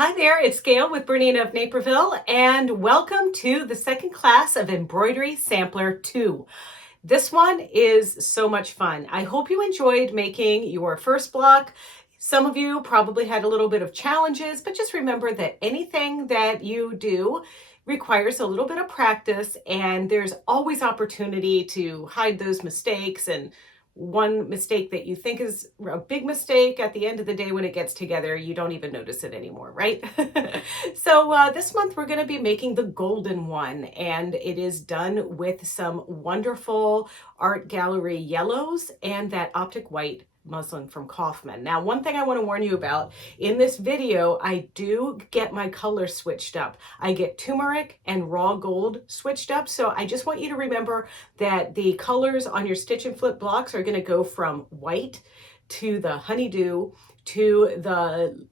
Hi there, it's Gayle with BERNINA of Naperville, and welcome to the second class of Embroidery Sampler 2. This one is so much fun. I hope you enjoyed making your first block. Some of you probably had a little bit of challenges, but just remember that anything that you do requires a little bit of practice, and there's always opportunity to hide those mistakes. And one mistake that you think is a big mistake, at the end of the day when it gets together, you don't even notice it anymore, right? So this month we're going to be making the golden one, and it is done with some wonderful art gallery yellows and that optic white muslin from Kaufman. Now, one thing I want to warn you about, in this video, I do get my colors switched up. I get turmeric and raw gold switched up. So I just want you to remember that the colors on your stitch and flip blocks are going to go from white to the honeydew to the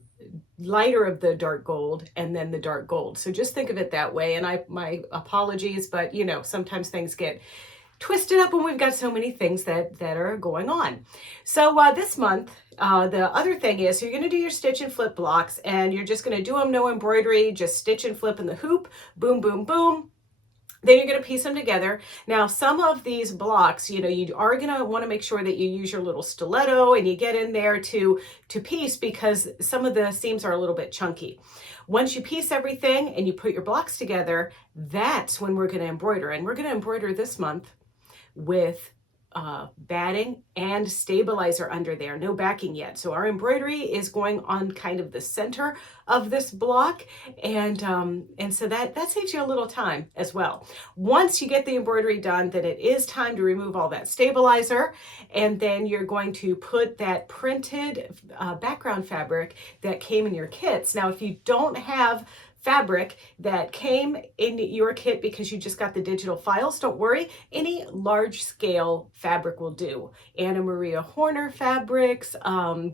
lighter of the dark gold and then the dark gold. So just think of it that way. And my apologies, but you know, sometimes things get twisted up when we've got so many things that are going on. So this month, the other thing is, you're going to do your stitch and flip blocks, and you're just going to do them no embroidery, just stitch and flip in the hoop, boom, boom, boom. Then you're going to piece them together. Now, some of these blocks, you know, you are going to want to make sure that you use your little stiletto and you get in there to piece, because some of the seams are a little bit chunky. Once you piece everything and you put your blocks together, that's when we're going to embroider. And we're going to embroider this month with batting and stabilizer under there, no backing yet. So our embroidery is going on kind of the center of this block, and so that saves you a little time as well. Once you get the embroidery done, then it is time to remove all that stabilizer, and then you're going to put that printed background fabric that came in your kits. Now, if you don't have fabric that came in your kit because you just got the digital files, don't worry. Any large scale fabric will do. Anna Maria Horner fabrics.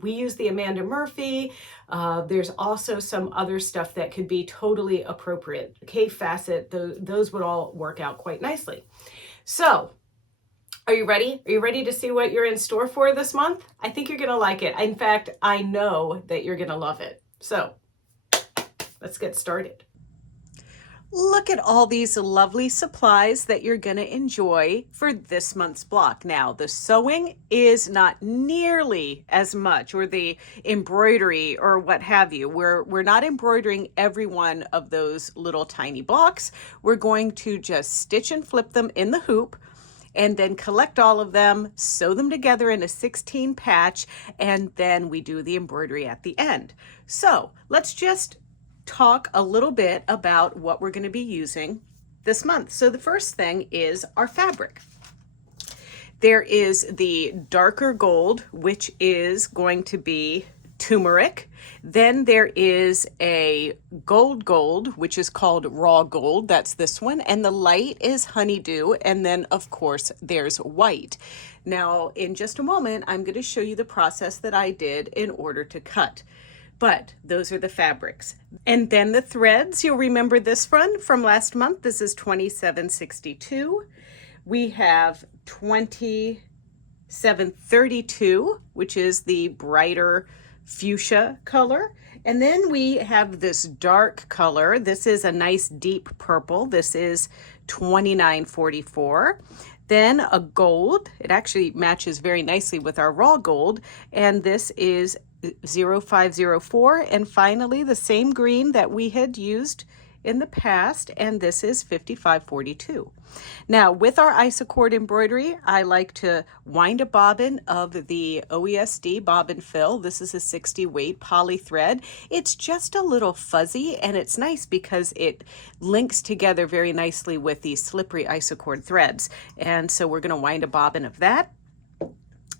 We use the Amanda Murphy. There's also some other stuff that could be totally appropriate. Cave Facet, those would all work out quite nicely. So, are you ready? Are you ready to see what you're in store for this month? I think you're going to like it. In fact, I know that you're going to love it. So, let's get started. Look at all these lovely supplies that you're going to enjoy for this month's block. Now, the sewing is not nearly as much, or the embroidery or what have you. We're not embroidering every one of those little tiny blocks. We're going to just stitch and flip them in the hoop, and then collect all of them, sew them together in a 16 patch, and then we do the embroidery at the end. So let's just talk a little bit about what we're going to be using this month. So the first thing is our fabric. There is the darker gold, which is going to be turmeric. Then there is a gold, which is called raw gold. That's this one. And the light is honeydew. And then, of course, there's white. Now, in just a moment, I'm going to show you the process that I did in order to cut. But those are the fabrics. And then the threads, you'll remember this one from last month. This is 2762. We have 2732, which is the brighter fuchsia color. And then we have this dark color. This is a nice deep purple. This is 2944. Then a gold. It actually matches very nicely with our raw gold. And this is 0504, and finally the same green that we had used in the past, and this is 5542. Now, with our isocord embroidery, I like to wind a bobbin of the OESD bobbin fill. This is a 60 weight poly thread. It's just a little fuzzy, and it's nice because it links together very nicely with these slippery isocord threads. And so we're going to wind a bobbin of that.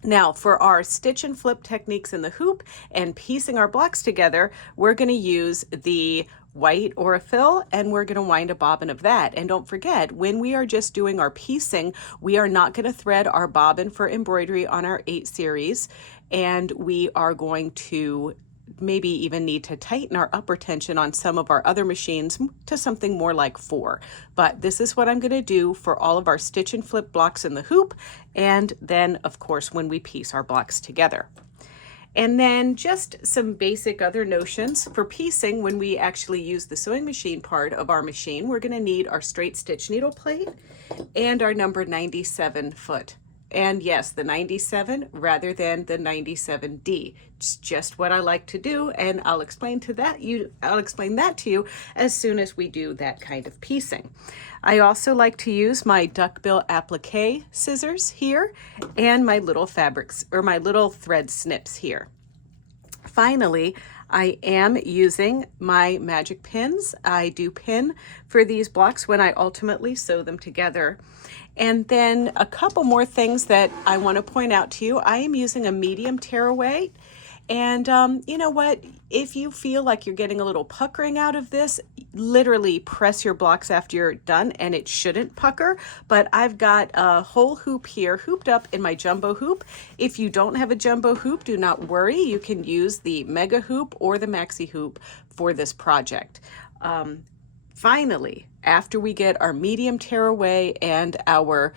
Now, for our stitch and flip techniques in the hoop and piecing our blocks together, we're going to use the white Aurifil, and we're going to wind a bobbin of that. And don't forget, when we are just doing our piecing, we are not going to thread our bobbin for embroidery on our 8 series, and we are going to maybe even need to tighten our upper tension on some of our other machines to something more like 4. But this is what I'm going to do for all of our stitch and flip blocks in the hoop, and then of course when we piece our blocks together. And then just some basic other notions for piecing. When we actually use the sewing machine part of our machine, we're going to need our straight stitch needle plate and our number 97 foot. And yes, the 97 rather than the 97D. It's just what I like to do, and I'll explain that to you as soon as we do that kind of piecing. I also like to use my duckbill applique scissors here and my little fabrics or my little thread snips here. Finally, I am using my magic pins. I do pin for these blocks when I ultimately sew them together. And then a couple more things that I want to point out to you. I am using a medium tearaway. And you know what? If you feel like you're getting a little puckering out of this, literally press your blocks after you're done and it shouldn't pucker. But I've got a whole hoop here hooped up in my jumbo hoop. If you don't have a jumbo hoop, do not worry. You can use the mega hoop or the maxi hoop for this project. Finally, after we get our medium tearaway and our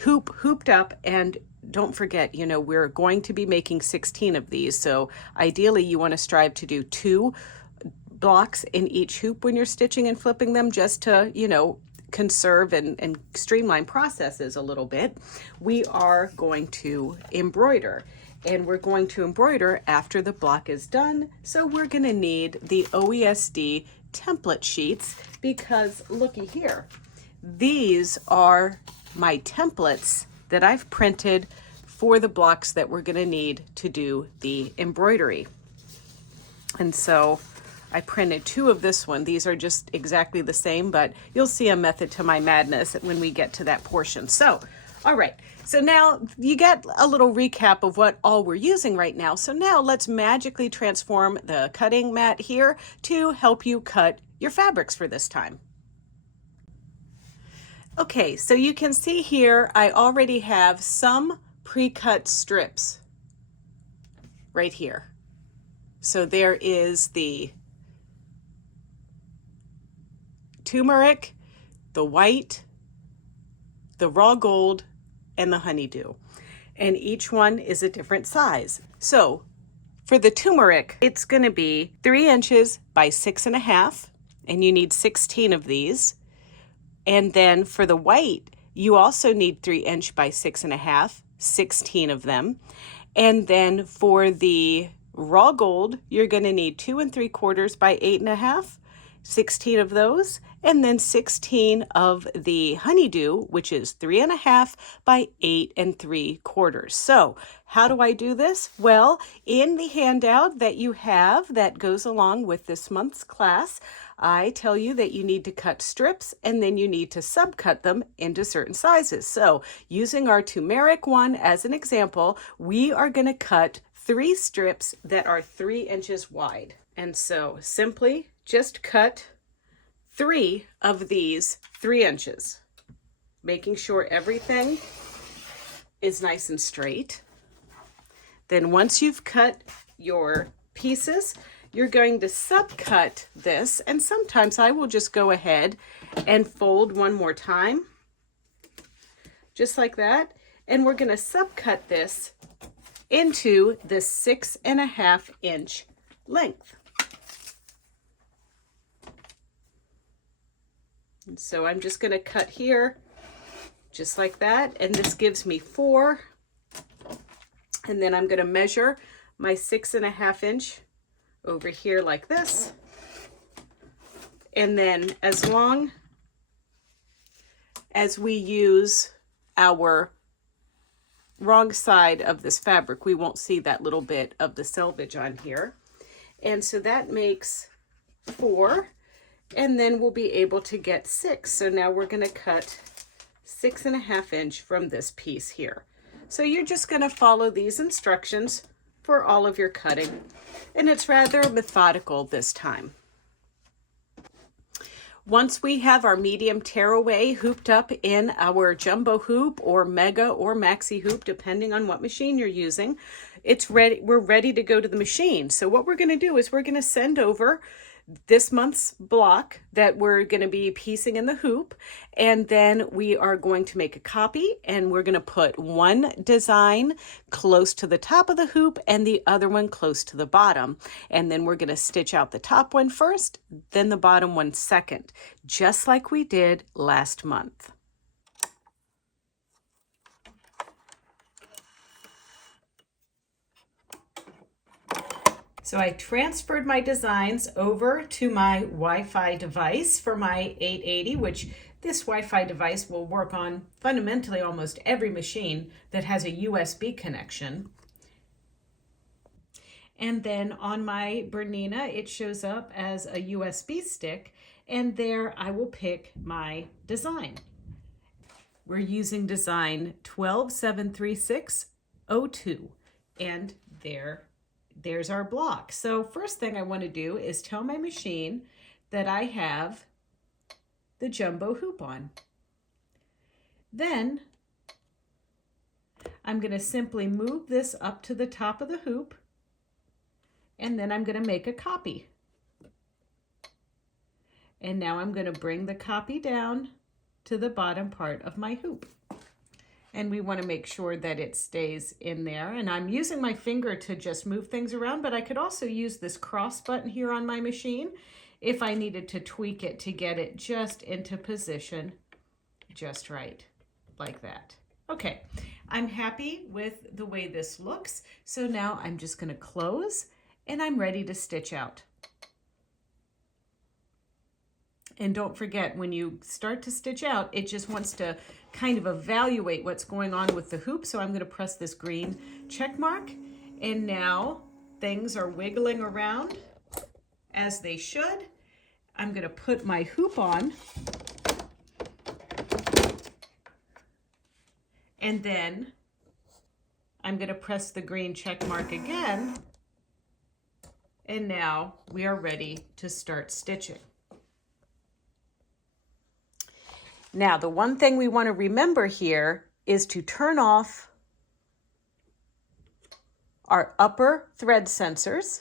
hoop hooped up, and don't forget, you know, we're going to be making 16 of these. So ideally you want to strive to do 2 blocks in each hoop when you're stitching and flipping them, just to, you know, conserve and streamline processes a little bit. We are going to embroider. And we're going to embroider after the block is done. So we're going to need the OESD template sheets, because looky here, these are my templates that I've printed for the blocks that we're going to need to do the embroidery. And so I printed 2 of this one. These are just exactly the same, but you'll see a method to my madness when we get to that portion. So, all right. So now you get a little recap of what all we're using right now. So now let's magically transform the cutting mat here to help you cut your fabrics for this time. Okay, so you can see here I already have some pre-cut strips right here. So there is the turmeric, the white, the raw gold, and the honeydew. And each one is a different size. So for the turmeric, it's going to be 3 inches by 6.5, and you need 16 of these. And then for the white, you also need 3 inch by 6.5, 16 of them. And then for the raw gold, you're going to need 2 3/4 by 8.5, 16 of those. And then 16 of the honeydew, which is 3.5 by 8 3/4. So how do I do this? Well, in the handout that you have that goes along with this month's class, I tell you that you need to cut strips and then you need to subcut them into certain sizes. So using our turmeric one as an example, we are going to cut 3 strips that are 3 inches wide. And so simply just cut 3 of these 3 inches, making sure everything is nice and straight. Then once you've cut your pieces, you're going to subcut this, and sometimes I will just go ahead and fold one more time, just like that, and we're going to subcut this into the 6.5 inch length. And so I'm just going to cut here just like that, and this gives me 4, and then I'm going to measure my 6.5 inch over here like this, and then as long as we use our wrong side of this fabric, we won't see that little bit of the selvage on here. And so that makes 4, and then we'll be able to get 6. So now we're going to cut 6.5 inch from this piece here. So you're just going to follow these instructions for all of your cutting, and it's rather methodical this time. Once we have our medium tearaway hooped up in our jumbo hoop or mega or maxi hoop, depending on what machine you're using, it's ready. We're ready to go to the machine. So what we're going to do is we're going to send over this month's block that we're going to be piecing in the hoop, and then we are going to make a copy, and we're going to put one design close to the top of the hoop and the other one close to the bottom, and then we're going to stitch out the top one first, then the bottom one second, just like we did last month. So I transferred my designs over to my Wi-Fi device for my 880, which this Wi-Fi device will work on fundamentally almost every machine that has a USB connection. And then on my Bernina, it shows up as a USB stick, and there I will pick my design. We're using design 1273602, and there's our block. So first thing I want to do is tell my machine that I have the jumbo hoop on. Then I'm going to simply move this up to the top of the hoop, and then I'm going to make a copy. And now I'm going to bring the copy down to the bottom part of my hoop. And we want to make sure that it stays in there. And I'm using my finger to just move things around, but I could also use this cross button here on my machine if I needed to tweak it to get it just into position just right, like that. Okay, I'm happy with the way this looks. So now I'm just going to close, and I'm ready to stitch out. And don't forget, when you start to stitch out, it just wants to kind of evaluate what's going on with the hoop. So I'm going to press this green check mark, and now things are wiggling around as they should. I'm going to put my hoop on, and then I'm going to press the green check mark again, and now we are ready to start stitching. Now, the one thing we want to remember here is to turn off our upper thread sensors.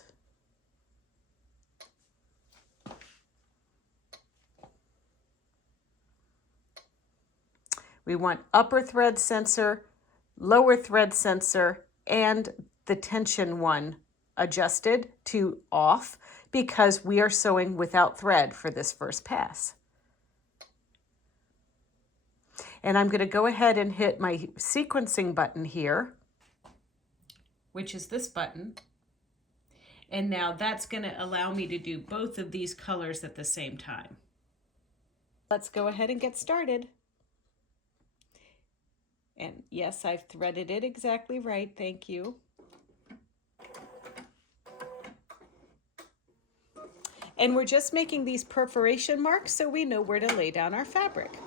We want upper thread sensor, lower thread sensor, and the tension one adjusted to off, because we are sewing without thread for this first pass. And I'm going to go ahead and hit my sequencing button here, which is this button. And now that's going to allow me to do both of these colors at the same time. Let's go ahead and get started. And yes, I've threaded it exactly right. Thank you. And we're just making these perforation marks so we know where to lay down our fabric.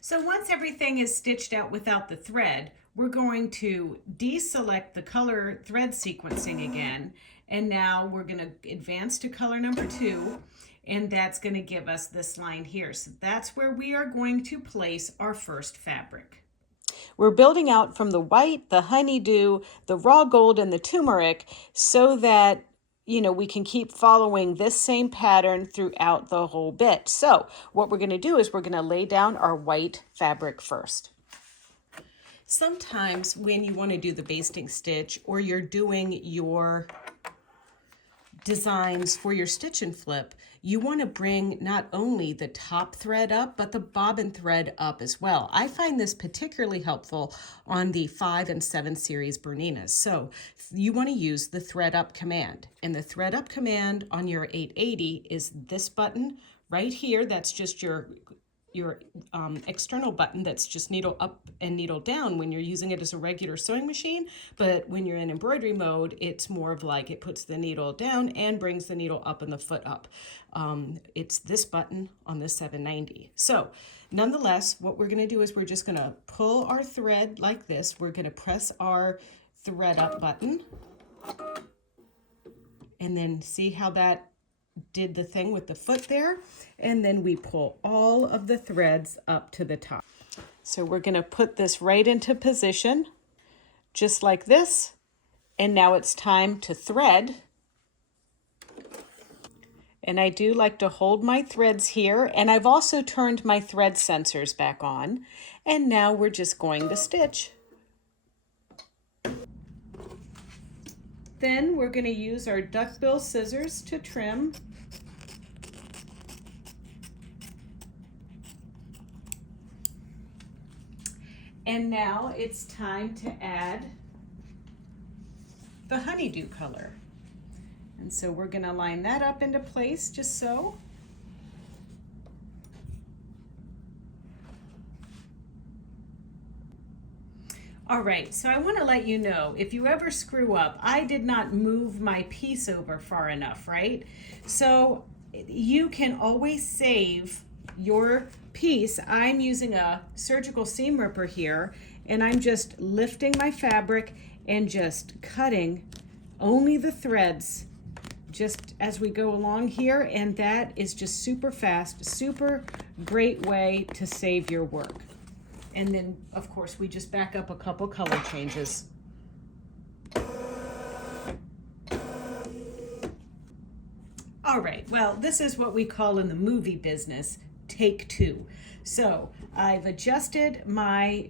So once everything is stitched out without the thread, we're going to deselect the color thread sequencing again. And now we're going to advance to color number 2, and that's going to give us this line here. So that's where we are going to place our first fabric. We're building out from the white, the honeydew, the raw gold, and the turmeric so that we can keep following this same pattern throughout the whole bit. So what we're going to do is we're going to lay down our white fabric first. Sometimes when you want to do the basting stitch, or you're doing your designs for your stitch and flip, you want to bring not only the top thread up, but the bobbin thread up as well. I find this particularly helpful on the 5 and 7 series Berninas. So you want to use the thread up command, and the thread up command on your 880 is this button right here. That's just your external button that's just needle up and needle down when you're using it as a regular sewing machine. But when you're in embroidery mode, it's more of like it puts the needle down and brings the needle up and the foot up. It's this button on the 790. So nonetheless, what we're going to do is we're just going to pull our thread like this. We're going to press our thread up button, and then see how that did the thing with the foot there, and then we pull all of the threads up to the top. So we're going to put this right into position, just like this, and now it's time to thread. And I do like to hold my threads here, and I've also turned my thread sensors back on, and now we're just going to stitch. Then we're going to use our duckbill scissors to trim. And now it's time to add the honeydew color. And so we're going to line that up into place just so. All right, so I want to let you know, if you ever screw up, I did not move my piece over far enough, right? So you can always save your piece. I'm using a surgical seam ripper here, and I'm just lifting my fabric and just cutting only the threads just as we go along here, and that is just super fast, super great way to save your work. And then, of course, we just back up a couple color changes. All right, well, this is what we call in the movie business, take two. So I've adjusted my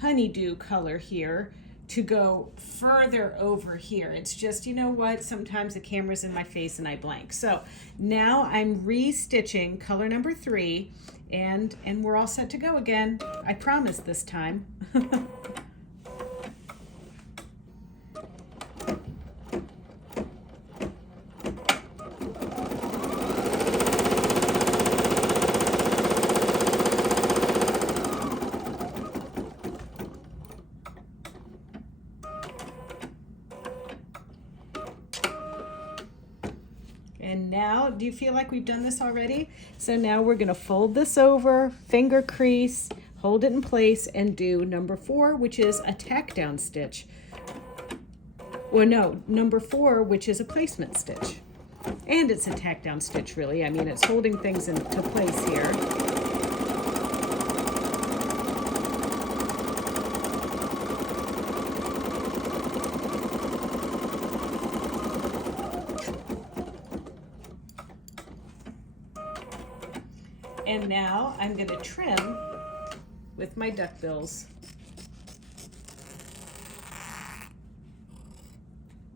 honeydew color here to go further over here. It's just, you know what, sometimes the camera's in my face and I blank. So now I'm restitching color number 3, and we're all set to go again. I promise this time. And now, do you feel like we've done this already? So now we're going to fold this over, finger crease, hold it in place, and do number 4, which is a tack down stitch. Well, no, number 4, which is a placement stitch. And it's a tack down stitch, really. I mean, it's holding things into place here. And now I'm going to trim with my duckbills.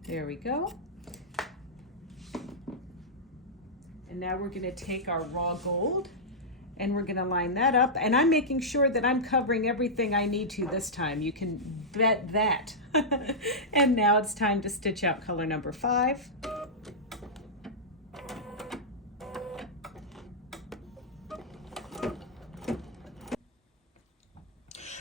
There we go. And now we're going to take our raw gold and we're going to line that up. And I'm making sure that I'm covering everything I need to this time. You can bet that. And now it's time to stitch out color number 5.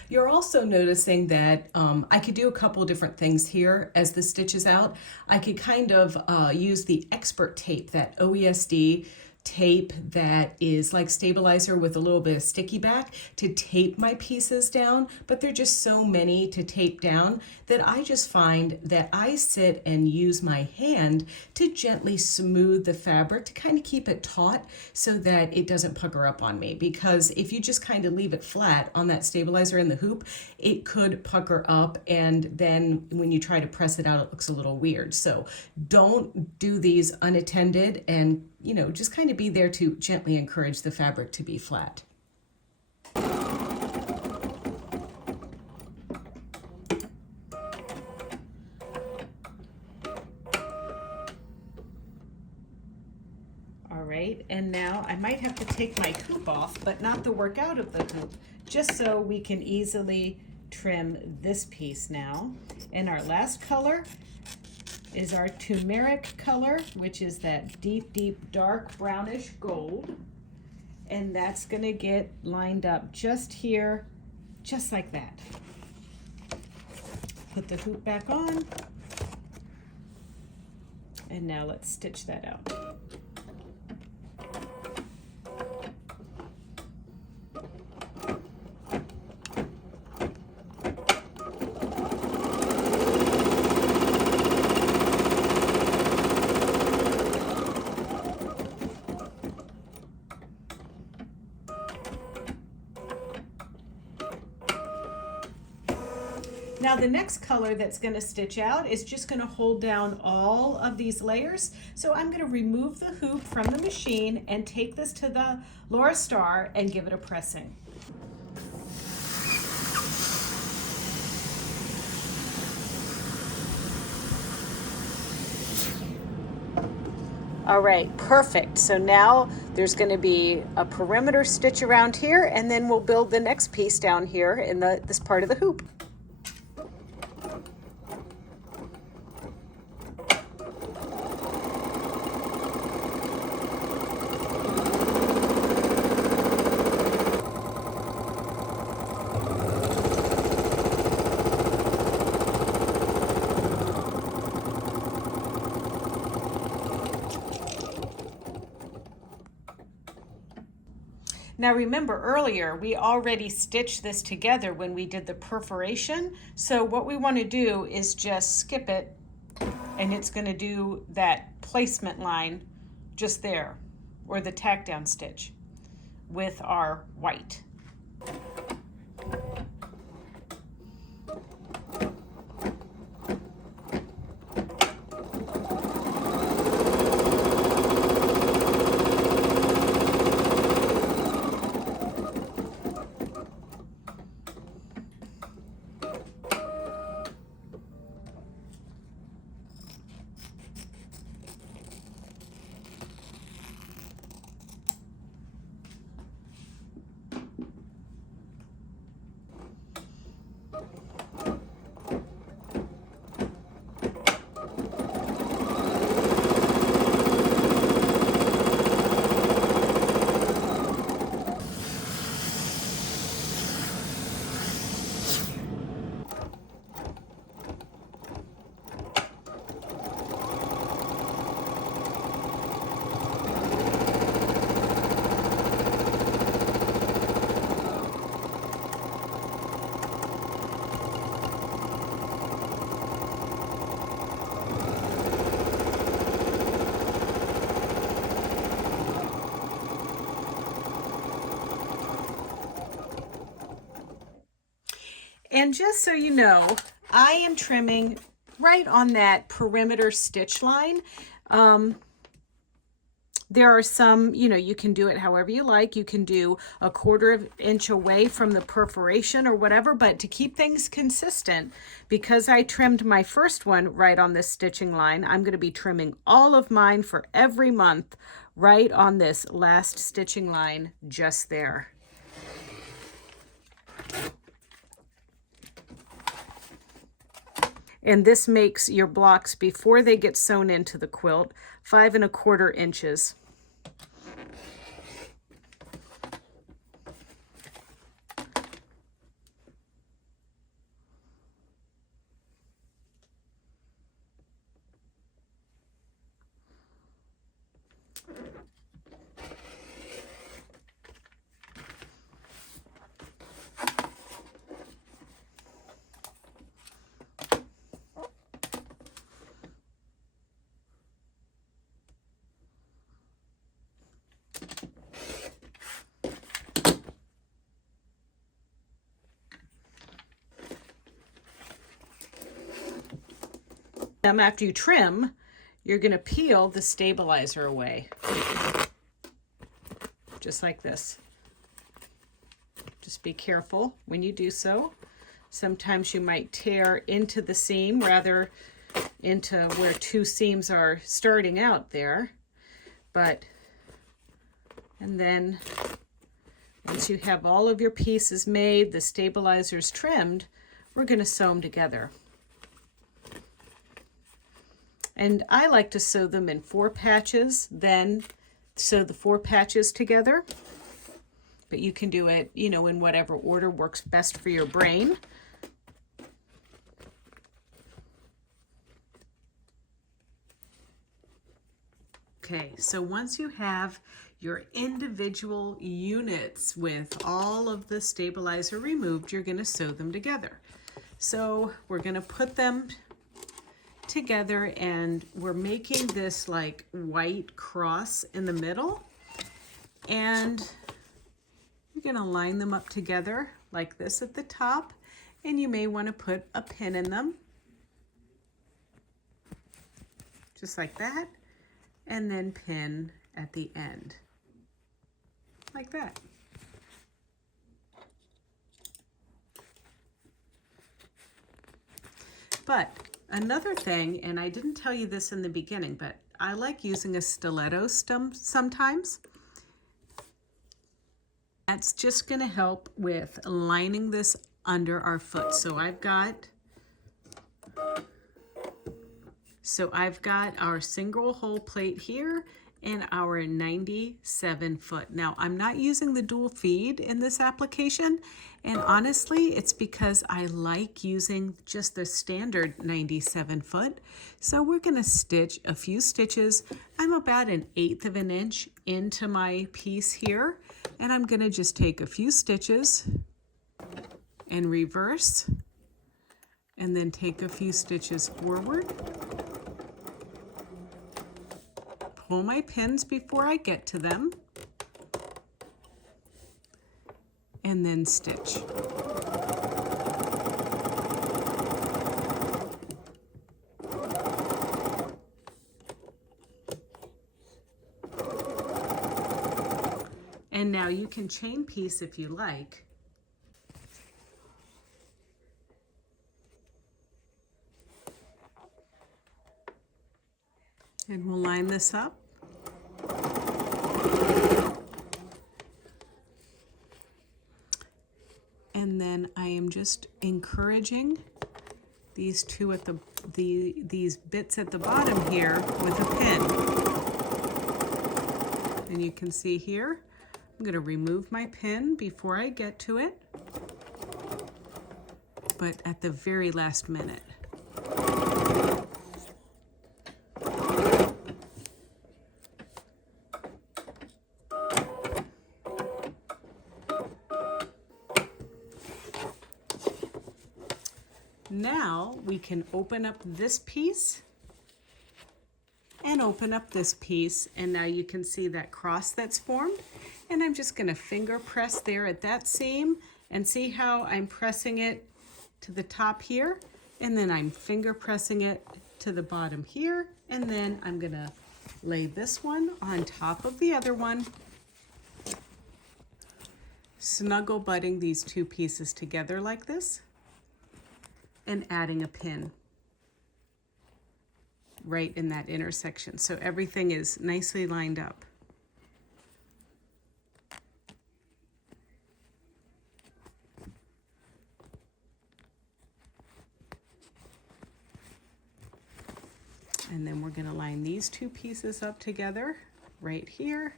You're also noticing that I could do a couple different things here as the stitch is out. I could kind of use the expert tape, that OESD tape that is like stabilizer with a little bit of sticky back, to tape my pieces down, but there are just so many to tape down that I just find that I sit and use my hand to gently smooth the fabric to kind of keep it taut so that it doesn't pucker up on me, because if you just kind of leave it flat on that stabilizer in the hoop, it could pucker up, and then when you try to press it out, it looks a little weird. So don't do these unattended, and just kind of be there to gently encourage the fabric to be flat. All right, and now I might have to take my hoop off, but not the work out of the hoop, just so we can easily trim this piece now. And our last color is our turmeric color, which is that deep, deep, dark brownish gold. And that's gonna get lined up just here, just like that. Put the hoop back on. And now let's stitch that out. Now the next color that's going to stitch out is just going to hold down all of these layers. So I'm going to remove the hoop from the machine and take this to the Laura Star and give it a pressing. All right, perfect. So now there's going to be a perimeter stitch around here, and then we'll build the next piece down here in this part of the hoop. Now remember earlier, we already stitched this together when we did the perforation. So what we want to do is just skip it, and it's going to do that placement line just there, or the tack down stitch with our white. And just so you know, I am trimming right on that perimeter stitch line. There are some, you can do it however you like. You can do a 1/4 inch away from the perforation or whatever, but to keep things consistent, because I trimmed my first one right on this stitching line, I'm going to be trimming all of mine for every month right on this last stitching line just there. And this makes your blocks, before they get sewn into the quilt, 5 1/4 inches. After you trim, you're going to peel the stabilizer away, just like this. Just be careful when you do so. Sometimes you might tear into the seam, rather into where 2 seams are starting out there. And then once you have all of your pieces made, the stabilizers trimmed, we're going to sew them together. And I like to sew them in 4 patches, then sew the 4 patches together. But you can do it, in whatever order works best for your brain. Okay, so once you have your individual units with all of the stabilizer removed, you're going to sew them together. So we're going to put them together, and we're making this like white cross in the middle, and we're going to line them up together like this at the top, and you may want to put a pin in them, just like that, and then pin at the end, like that. But another thing, and I didn't tell you this in the beginning, but I like using a stiletto sometimes. That's just going to help with lining this under our foot. So I've got our single hole plate here and our 97 foot. Now I'm not using the dual feed in this application, and honestly it's because I like using just the standard 97 foot. So we're going to stitch a few stitches. I'm about 1/8 of an inch into my piece here, and I'm going to just take a few stitches and reverse, and then take a few stitches forward. Pull my pins before I get to them, and then stitch. And now you can chain piece if you like. And we'll line this up. And then I am just encouraging these two at these bits at the bottom here with a pin. And you can see here, I'm going to remove my pin before I get to it, but at the very last minute. Now we can open up this piece and open up this piece, and now you can see that cross that's formed, and I'm just going to finger press there at that seam, and see how I'm pressing it to the top here, and then I'm finger pressing it to the bottom here, and then I'm going to lay this one on top of the other one, snuggle butting these two pieces together like this, and adding a pin right in that intersection, so everything is nicely lined up. And then we're going to line these two pieces up together right here,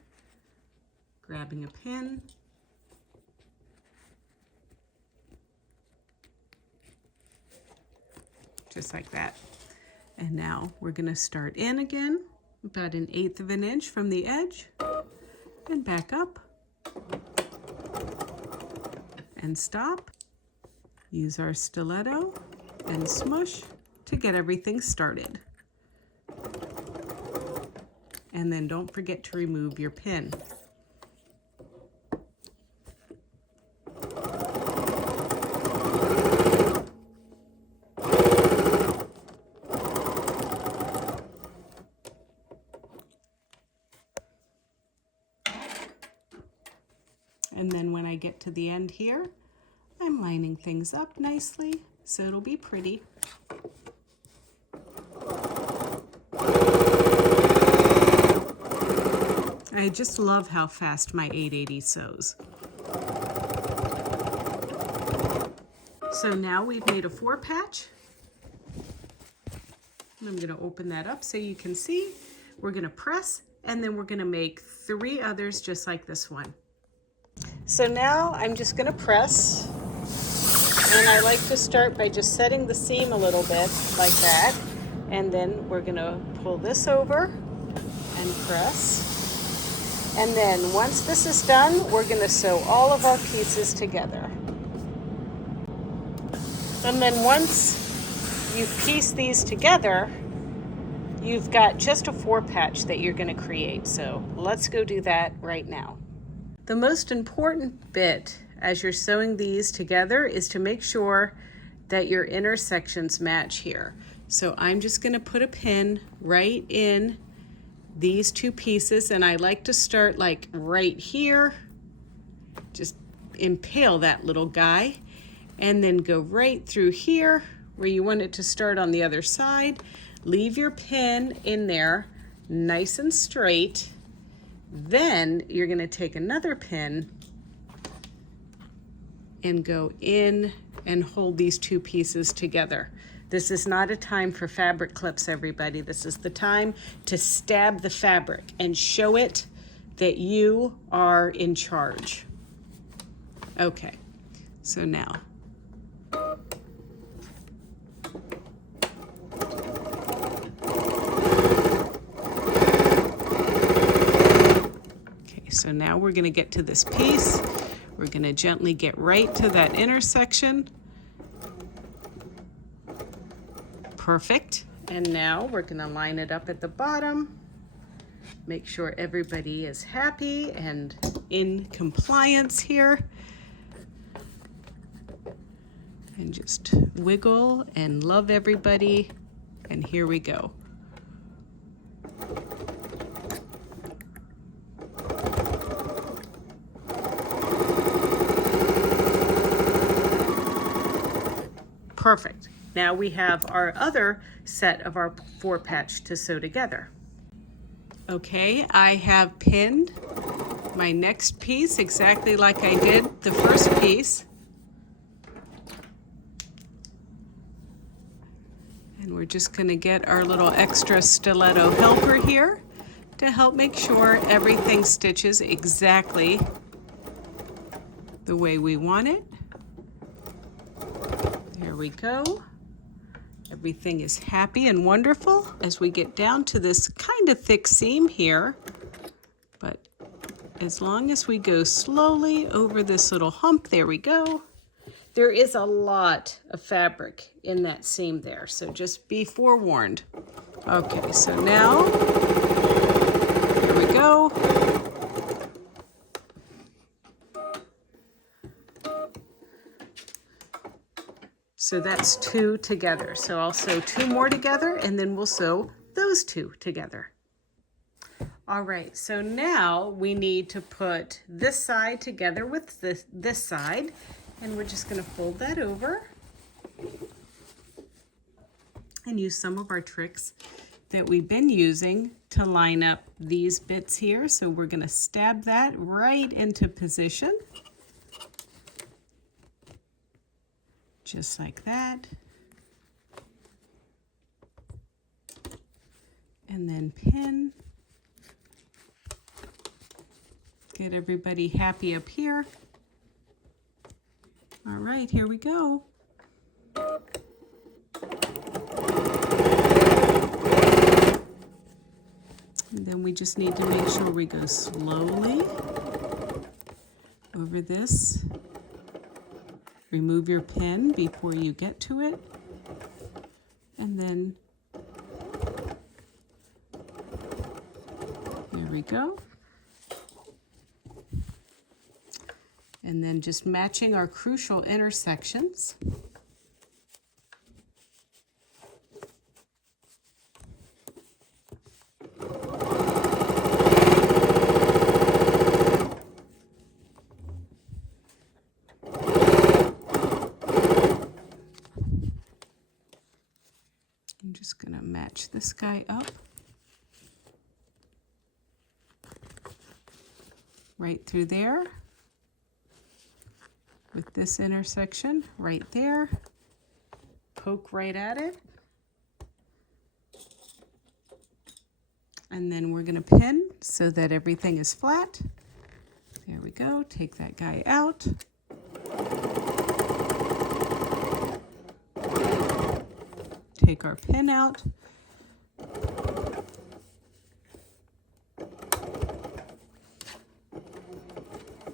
grabbing a pin. Just like that. And now we're going to start in again, about 1/8 of an inch from the edge, and back up, and stop. Use our stiletto and smush to get everything started. And then don't forget to remove your pin. And then when I get to the end here, I'm lining things up nicely so it'll be pretty. I just love how fast my 880 sews. So now we've made a 4 patch. I'm going to open that up so you can see. We're going to press, and then we're going to make 3 others just like this one. So now I'm just going to press, and I like to start by just setting the seam a little bit like that, and then we're going to pull this over and press, and then once this is done, we're going to sew all of our pieces together. And then once you piece these together, you've got just a 4 patch that you're going to create. So let's go do that right now. The most important bit as you're sewing these together is to make sure that your intersections match here. So I'm just going to put a pin right in these two pieces, and I like to start like right here, just impale that little guy, and then go right through here where you want it to start on the other side. Leave your pin in there nice and straight. Then you're going to take another pin and go in and hold these two pieces together. This is not a time for fabric clips, everybody. This is the time to stab the fabric and show it that you are in charge. Okay, so now. Okay, so now we're gonna get to this piece. We're gonna gently get right to that intersection. Perfect. And now we're gonna line it up at the bottom. Make sure everybody is happy and in compliance here. And just wiggle and love everybody. And here we go. Perfect. Now we have our other set of our 4-patch to sew together. Okay, I have pinned my next piece exactly like I did the first piece. And we're just going to get our little extra stiletto helper here to help make sure everything stitches exactly the way we want it. There we go. Everything is happy and wonderful as we get down to this kind of thick seam here. But as long as we go slowly over this little hump, there we go. There is a lot of fabric in that seam there, so just be forewarned. Okay, so now, here we go. So that's 2 together. So I'll sew 2 more together, and then we'll sew those 2 together. All right, so now we need to put this side together with this side, and we're just going to fold that over and use some of our tricks that we've been using to line up these bits here. So we're going to stab that right into position. Just like that. And then pin. Get everybody happy up here. All right, here we go. And then we just need to make sure we go slowly over this. Remove your pin before you get to it. And then there we go. And then just matching our crucial intersections. I'm just going to match this guy up right through there with this intersection right there. Poke right at it. And then we're going to pin so that everything is flat. There we go. Take that guy out. Take our pin out.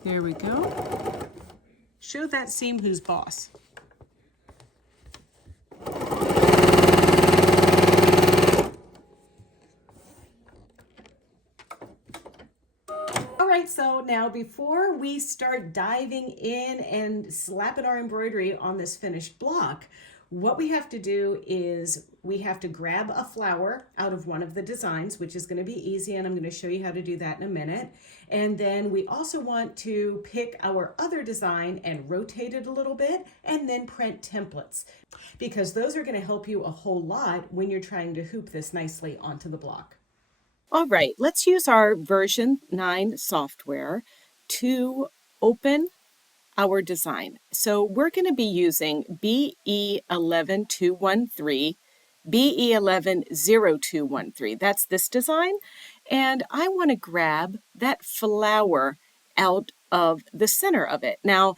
There we go. Show that seam who's boss. All right, So now before we start diving in and slapping our embroidery on this finished block, what we have to do is we have to grab a flower out of one of the designs, which is going to be easy, and I'm going to show you how to do that in a minute. And then we also want to pick our other design and rotate it a little bit and then print templates, because those are going to help you a whole lot when you're trying to hoop this nicely onto the block. All right, let's use our version 9 software to open our design. So we're going to be using BE11213, BE110213. That's this design. And I want to grab that flower out of the center of it. Now,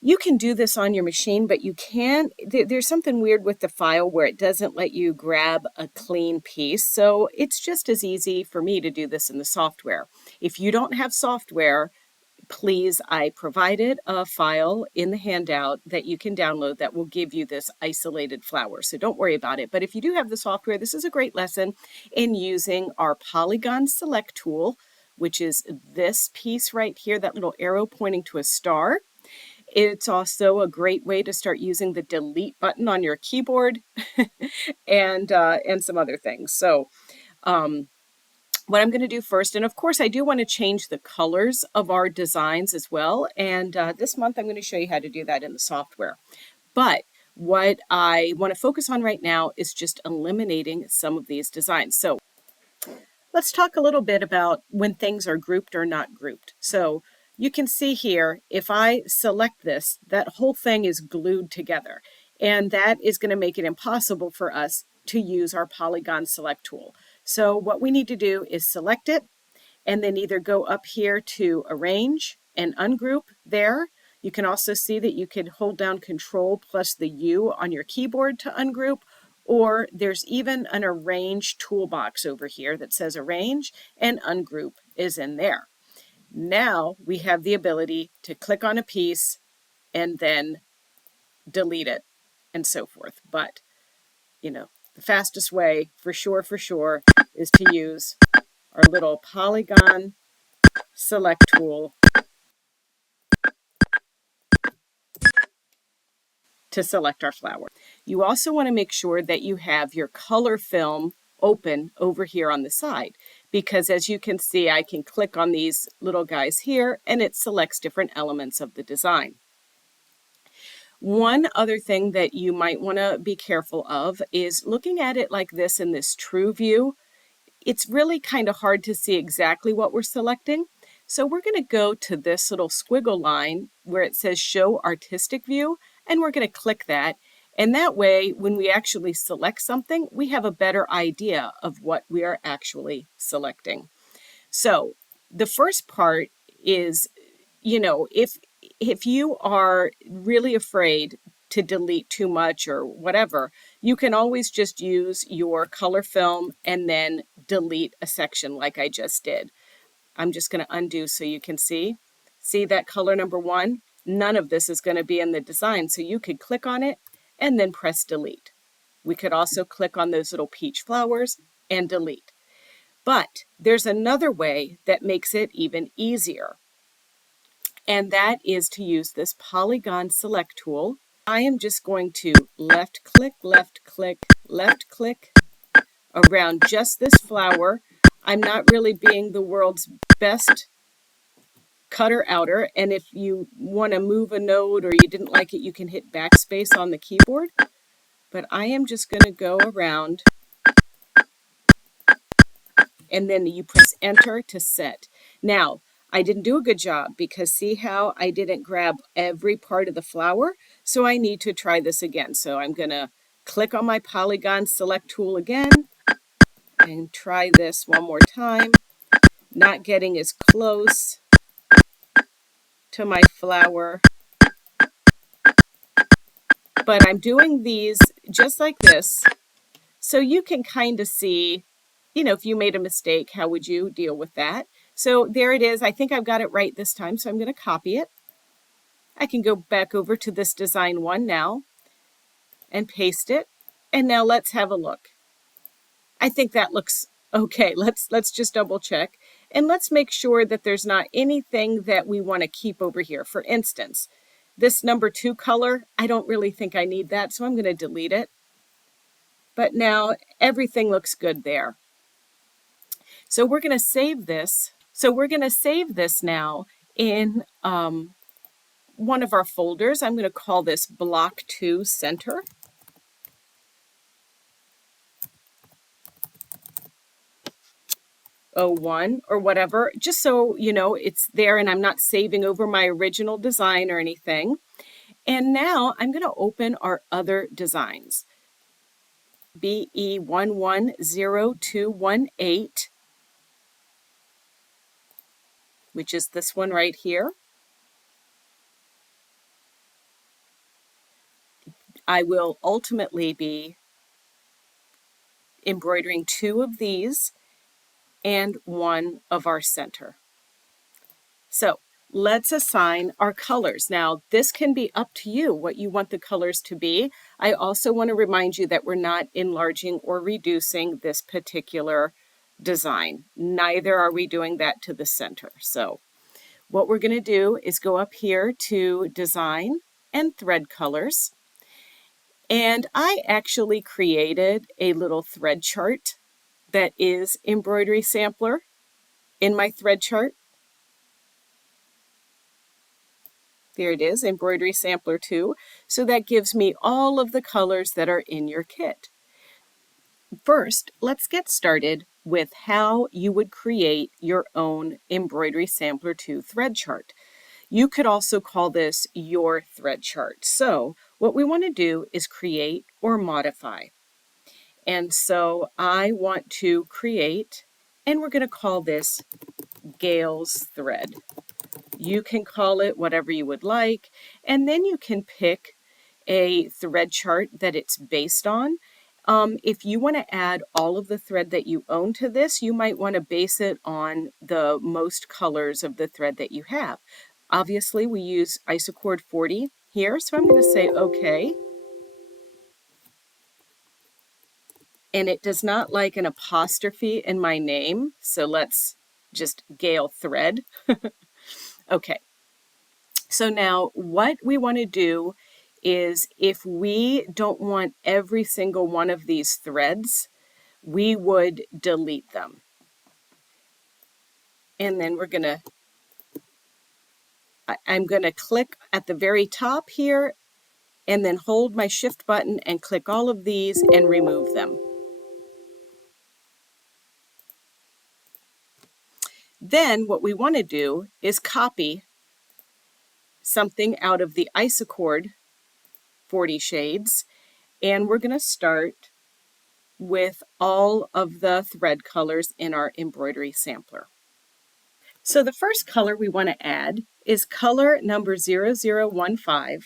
you can do this on your machine, but you can, there's something weird with the file where it doesn't let you grab a clean piece. So it's just as easy for me to do this in the software. If you don't have software, please, I provided a file in the handout that you can download that will give you this isolated flower. So don't worry about it. But if you do have the software, this is a great lesson in using our polygon select tool, which is this piece right here, that little arrow pointing to a star. It's also a great way to start using the delete button on your keyboard and some other things. So what I'm going to do first, and of course I do want to change the colors of our designs as well. And this month I'm going to show you how to do that in the software. But what I want to focus on right now is just eliminating some of these designs. So let's talk a little bit about when things are grouped or not grouped. So you can see here, if I select this, that whole thing is glued together. And that is going to make it impossible for us to use our polygon select tool. So what we need to do is select it and then either go up here to arrange and ungroup there. You can also see that you can hold down Control plus the U on your keyboard to ungroup, or there's even an arrange toolbox over here that says arrange, and ungroup is in there. Now we have the ability to click on a piece and then delete it and so forth. But, you know, the fastest way for sure is to use our little polygon select tool to select our flower. You also want to make sure that you have your color film open over here on the side, because as you can see, I can click on these little guys here and it selects different elements of the design. One other thing that you might want to be careful of is looking at it like this in this true view. It's really kind of hard to see exactly what we're selecting. So we're going to go to this little squiggle line where it says Show Artistic View, and we're going to click that. And that way, when we actually select something, we have a better idea of what we are actually selecting. So the first part is, you know, if you are really afraid to delete too much or whatever, you can always just use your color film and then delete a section like I just did. I'm just going to undo so you can see. See that color number 1? None of this is going to be in the design, so you could click on it and then press delete. We could also click on those little peach flowers and delete. But there's another way that makes it even easier, and that is to use this polygon select tool. I am just going to left click around just this flower. I'm not really being the world's best cutter outer, and if you want to move a node or you didn't like it, you can hit backspace on the keyboard. But I am just going to go around, and then you press enter to set. Now, I didn't do a good job because see how I didn't grab every part of the flower? So I need to try this again. So I'm going to click on my polygon select tool again and try this one more time. Not getting as close to my flower, but I'm doing these just like this so you can kind of see, you know, if you made a mistake, how would you deal with that? So there it is. I think I've got it right this time, so I'm going to copy it. I can go back over to this design 1 now and paste it. And now let's have a look. I think that looks okay. Let's just double check. And let's make sure that there's not anything that we want to keep over here. For instance, this number 2 color, I don't really think I need that, so I'm going to delete it. But now everything looks good there. So we're going to save this. So we're going to save this now in one of our folders. I'm going to call this Block 2 Center. '01 or whatever, just so you know it's there and I'm not saving over my original design or anything. And now I'm going to open our other designs. BE110218, which is this one right here. I will ultimately be embroidering 2 of these and 1 of our center. So let's assign our colors. Now, this can be up to you what you want the colors to be. I also want to remind you that we're not enlarging or reducing this particular design. Neither are we doing that to the center. So what we're going to do is go up here to Design and Thread Colors. And I actually created a little thread chart that is Embroidery Sampler in my thread chart. There it is, Embroidery Sampler 2. So that gives me all of the colors that are in your kit. First, let's get started with how you would create your own Embroidery Sampler 2 thread chart. You could also call this your thread chart. So what we want to do is create or modify. And so I want to create, and we're going to call this Gayle's thread. You can call it whatever you would like, and then you can pick a thread chart that it's based on. If you want to add all of the thread that you own to this, you might want to base it on the most colors of the thread that you have. Obviously, we use Isocord 40 here, so I'm going to say OK. And it does not like an apostrophe in my name, so let's just Gayle thread. Okay. So now what we want to do is, if we don't want every single one of these threads, we would delete them. And then we're going to, I'm going to click at the very top here and then hold my shift button and click all of these and remove them. Then what we want to do is copy something out of the Isocord 40 shades, and we're going to start with all of the thread colors in our embroidery sampler. So the first color we want to add is color number 0015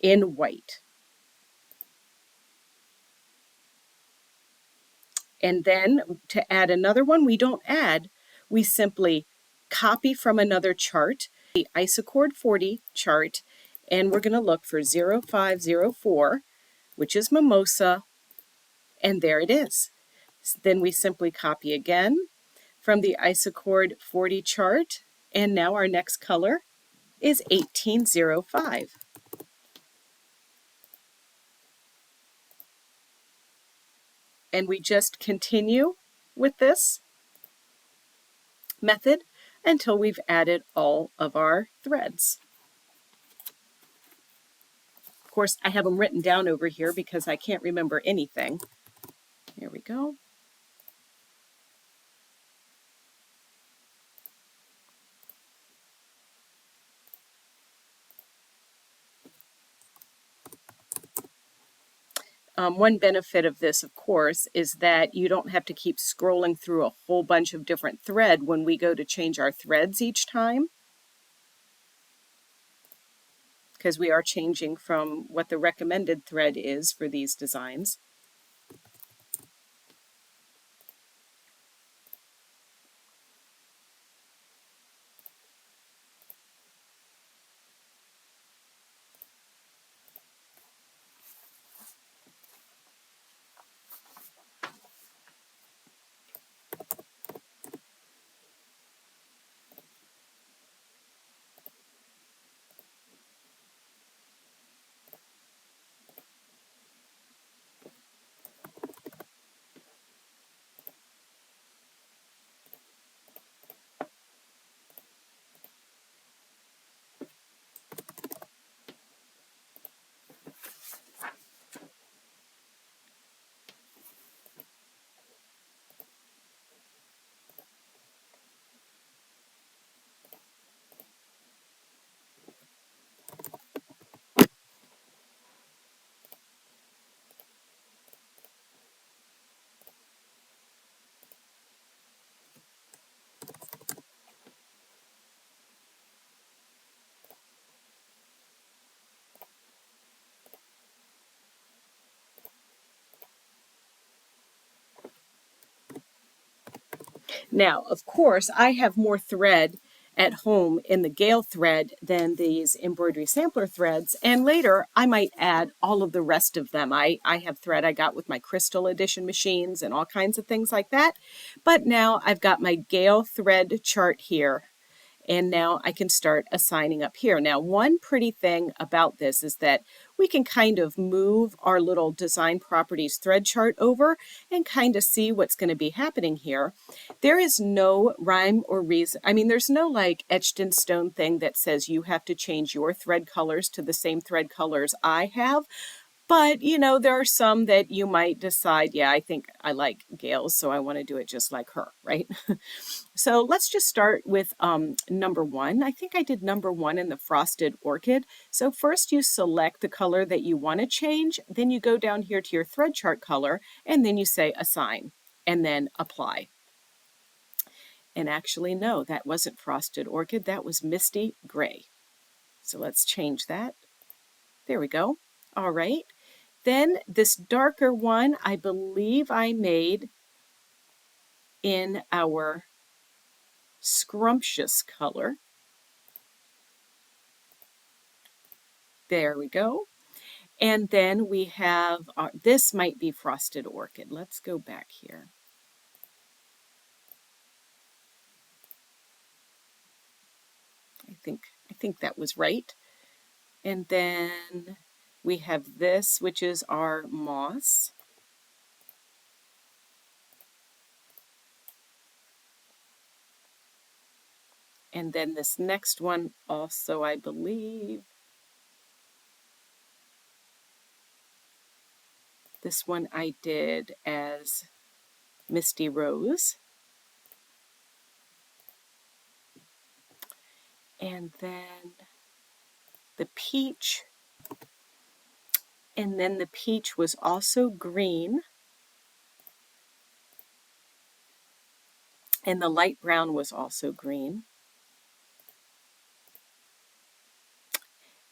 in white. And then to add another one, we don't add, we simply copy from another chart, the Isocord 40 chart, and we're going to look for 0504, which is Mimosa, and there it is. Then we simply copy again from the Isocord 40 chart, and now our next color is 1805. And we just continue with this method until we've added all of our threads. Of course, I have them written down over here because I can't remember anything. Here we go. One benefit of this, of course, is that you don't have to keep scrolling through a whole bunch of different thread when we go to change our threads each time, because we are changing from what the recommended thread is for these designs. Now, of course, I have more thread at home in the Gayle thread than these embroidery sampler threads, and later I might add all of the rest of them. I have thread I got with my crystal edition machines and all kinds of things like that, but now I've got my Gayle thread chart here. And now I can start assigning up here. Now, one pretty thing about this is that we can kind of move our little design properties thread chart over and kind of see what's going to be happening here. There is no rhyme or reason. I mean, there's no like etched in stone thing that says you have to change your thread colors to the same thread colors I have. But, you know, there are some that you might decide, yeah, I think I like Gayle's, so I want to do it just like her, right? So let's just start with number 1. I think I did number 1 in the frosted orchid. So first you select the color that you want to change, then you go down here to your thread chart color, and then you say assign, and then apply. And actually, no, that wasn't frosted orchid, that was misty gray. So let's change that. There we go. All right. Then this darker one, I believe I made in our scrumptious color. There we go. And then we have, this might be frosted orchid. Let's go back here. I think that was right. And then we have this, which is our moss. And then this next one also, I believe. This one I did as Misty Rose. And then the peach. And then the peach was also green. And the light brown was also green.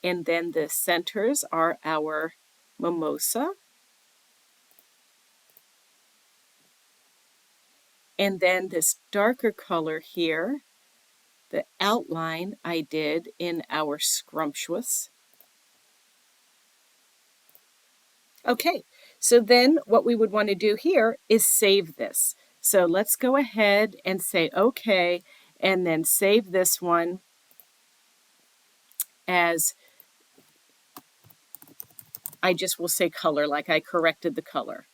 And then the centers are our mimosa. And then this darker color here, the outline I did in our scrumptious. Okay, so then what we would want to do here is save this. So let's go ahead and say okay, and then save this one as, I just will say color, like I corrected the color.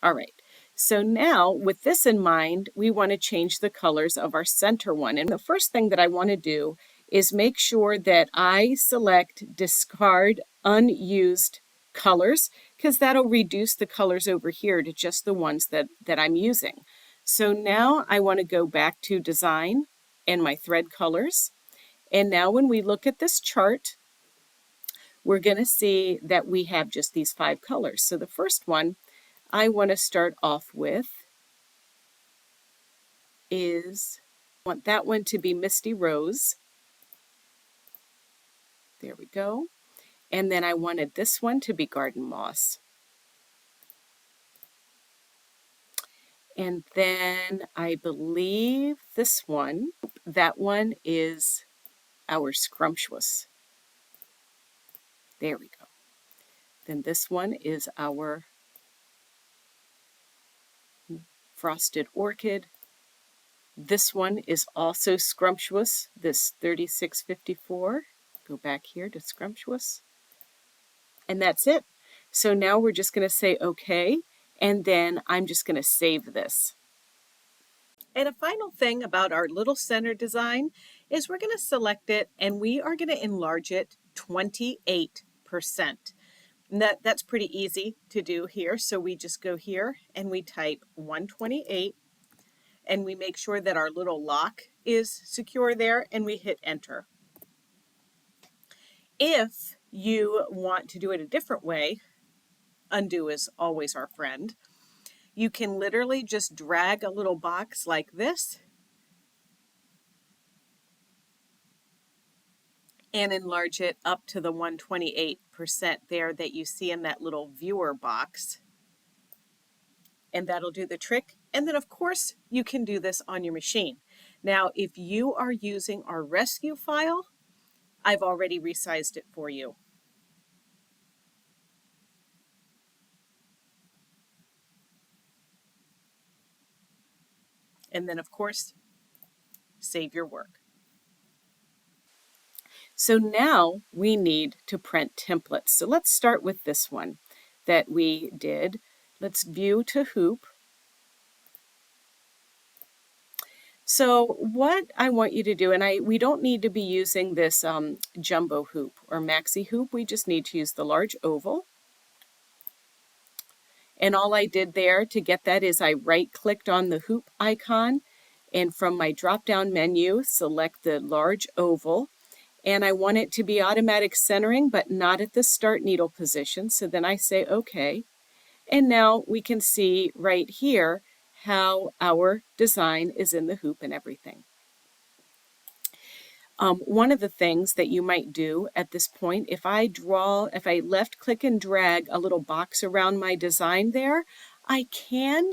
All right, so now with this in mind, we want to change the colors of our center one. And the first thing that I want to do is make sure that I select discard unused colors, because that'll reduce the colors over here to just the ones that I'm using. So now I want to go back to design and my thread colors. And now when we look at this chart, we're going to see that we have just these 5 colors. So the first one I want to start off with is, I want that one to be Misty Rose. There we go. And then I wanted this one to be Garden Moss. And then I believe this one, that one is our Scrumptious. There we go. Then this one is our Frosted Orchid. This one is also Scrumptious, this 3654. Go back here to Scrumptious. And that's it. So now we're just going to say okay, and then I'm just going to save this. And a final thing about our little center design is we're going to select it and we are going to enlarge it 28%. And that's pretty easy to do here. So we just go here and we type 128 and we make sure that our little lock is secure there and we hit enter. If you want to do it a different way, undo is always our friend. You can literally just drag a little box like this and enlarge it up to the 128% there that you see in that little viewer box. And that'll do the trick And then of course you can do this on your machine. Now, if you are using our rescue file, I've already resized it for you. And then of course, save your work. So now we need to print templates. So let's start with this one that we did. Let's view to hoop. So what I want you to do, and we don't need to be using this jumbo hoop or maxi hoop. We just need to use the large oval. And all I did there to get that is I right-clicked on the hoop icon, and from my drop-down menu, select the large oval. And I want it to be automatic centering, but not at the start needle position. So then I say OK. And now we can see right here how our design is in the hoop and everything. One of the things that you might do at this point, if I left click and drag a little box around my design there, I can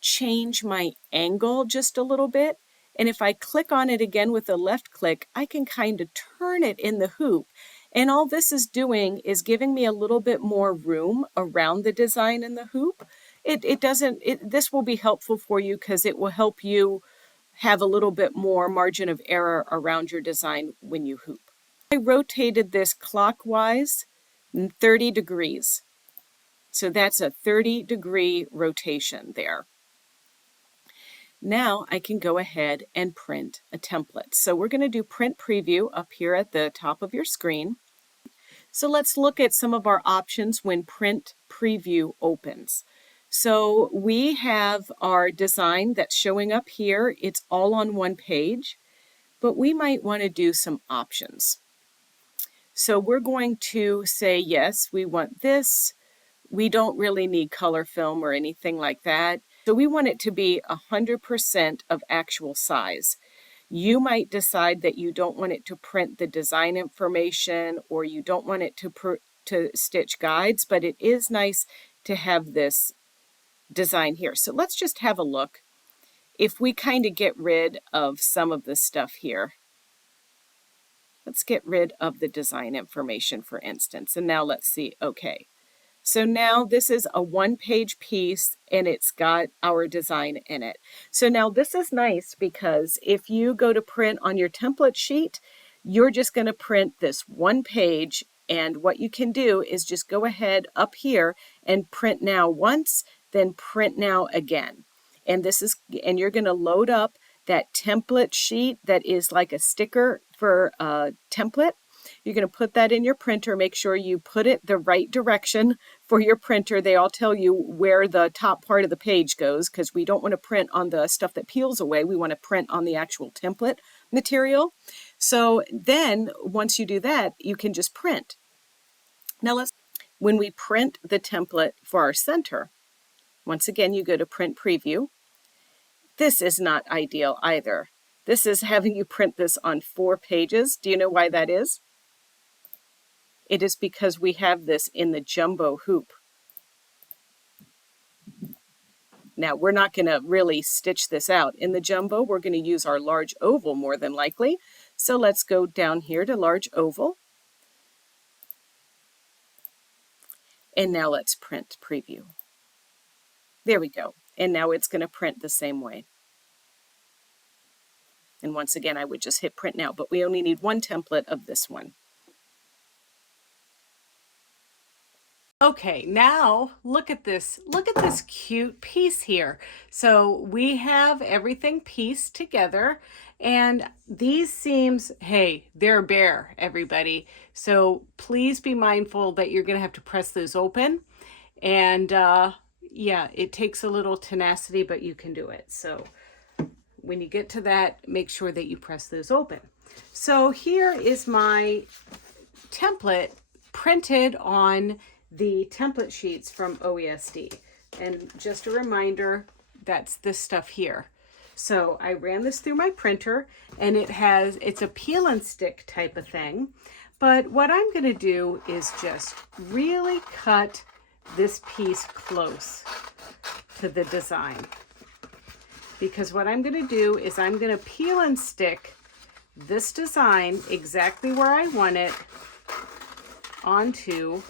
change my angle just a little bit. And if I click on it again with a left click, I can kind of turn it in the hoop. And all this is doing is giving me a little bit more room around the design in the hoop. This will be helpful for you because it will help you have a little bit more margin of error around your design when you hoop. I rotated this clockwise 30 degrees. So that's a 30-degree rotation there. Now I can go ahead and print a template. So we're going to do print preview up here at the top of your screen. So let's look at some of our options when print preview opens. So we have our design that's showing up here. It's all on one page, but we might want to do some options. So we're going to say, yes, we want this. We don't really need color film or anything like that. So we want it to be 100% of actual size. You might decide that you don't want it to print the design information or you don't want it to stitch guides, but it is nice to have this design here. So let's just have a look. If we kind of get rid of some of the stuff here, let's get rid of the design information, for instance. And now let's see, okay. So now this is a one-page piece and it's got our design in it. So now this is nice because if you go to print on your template sheet, you're just going to print this one page, and what you can do is just go ahead up here and print now once, then print now again. And you're going to load up that template sheet that is like a sticker for a template. You're going to put that in your printer. Make sure you put it the right direction for your printer. They all tell you where the top part of the page goes because we don't want to print on the stuff that peels away. We want to print on the actual template material. So then once you do that, you can just print. Now when we print the template for our center, once again, you go to print preview. This is not ideal either. This is having you print this on 4 pages. Do you know why that is? It is because we have this in the jumbo hoop. Now, we're not going to really stitch this out. In the jumbo, we're going to use our large oval more than likely. So let's go down here to large oval. And now let's print preview. There we go. And now it's going to print the same way. And once again, I would just hit print now, but we only need one template of this one. Okay, now look at this. Look at this cute piece here. So we have everything pieced together, and these seams, hey, they're bare, everybody. So please be mindful that you're going to have to press those open. And yeah, it takes a little tenacity, but you can do it. So when you get to that, make sure that you press those open. So here is my template printed on the template sheets from OESD. And just a reminder, that's this stuff here. So I ran this through my printer, and it's a peel and stick type of thing. But what I'm going to do is just really cut this piece close to the design. because what I'm going to do is I'm going to peel and stick this design exactly where I want it onto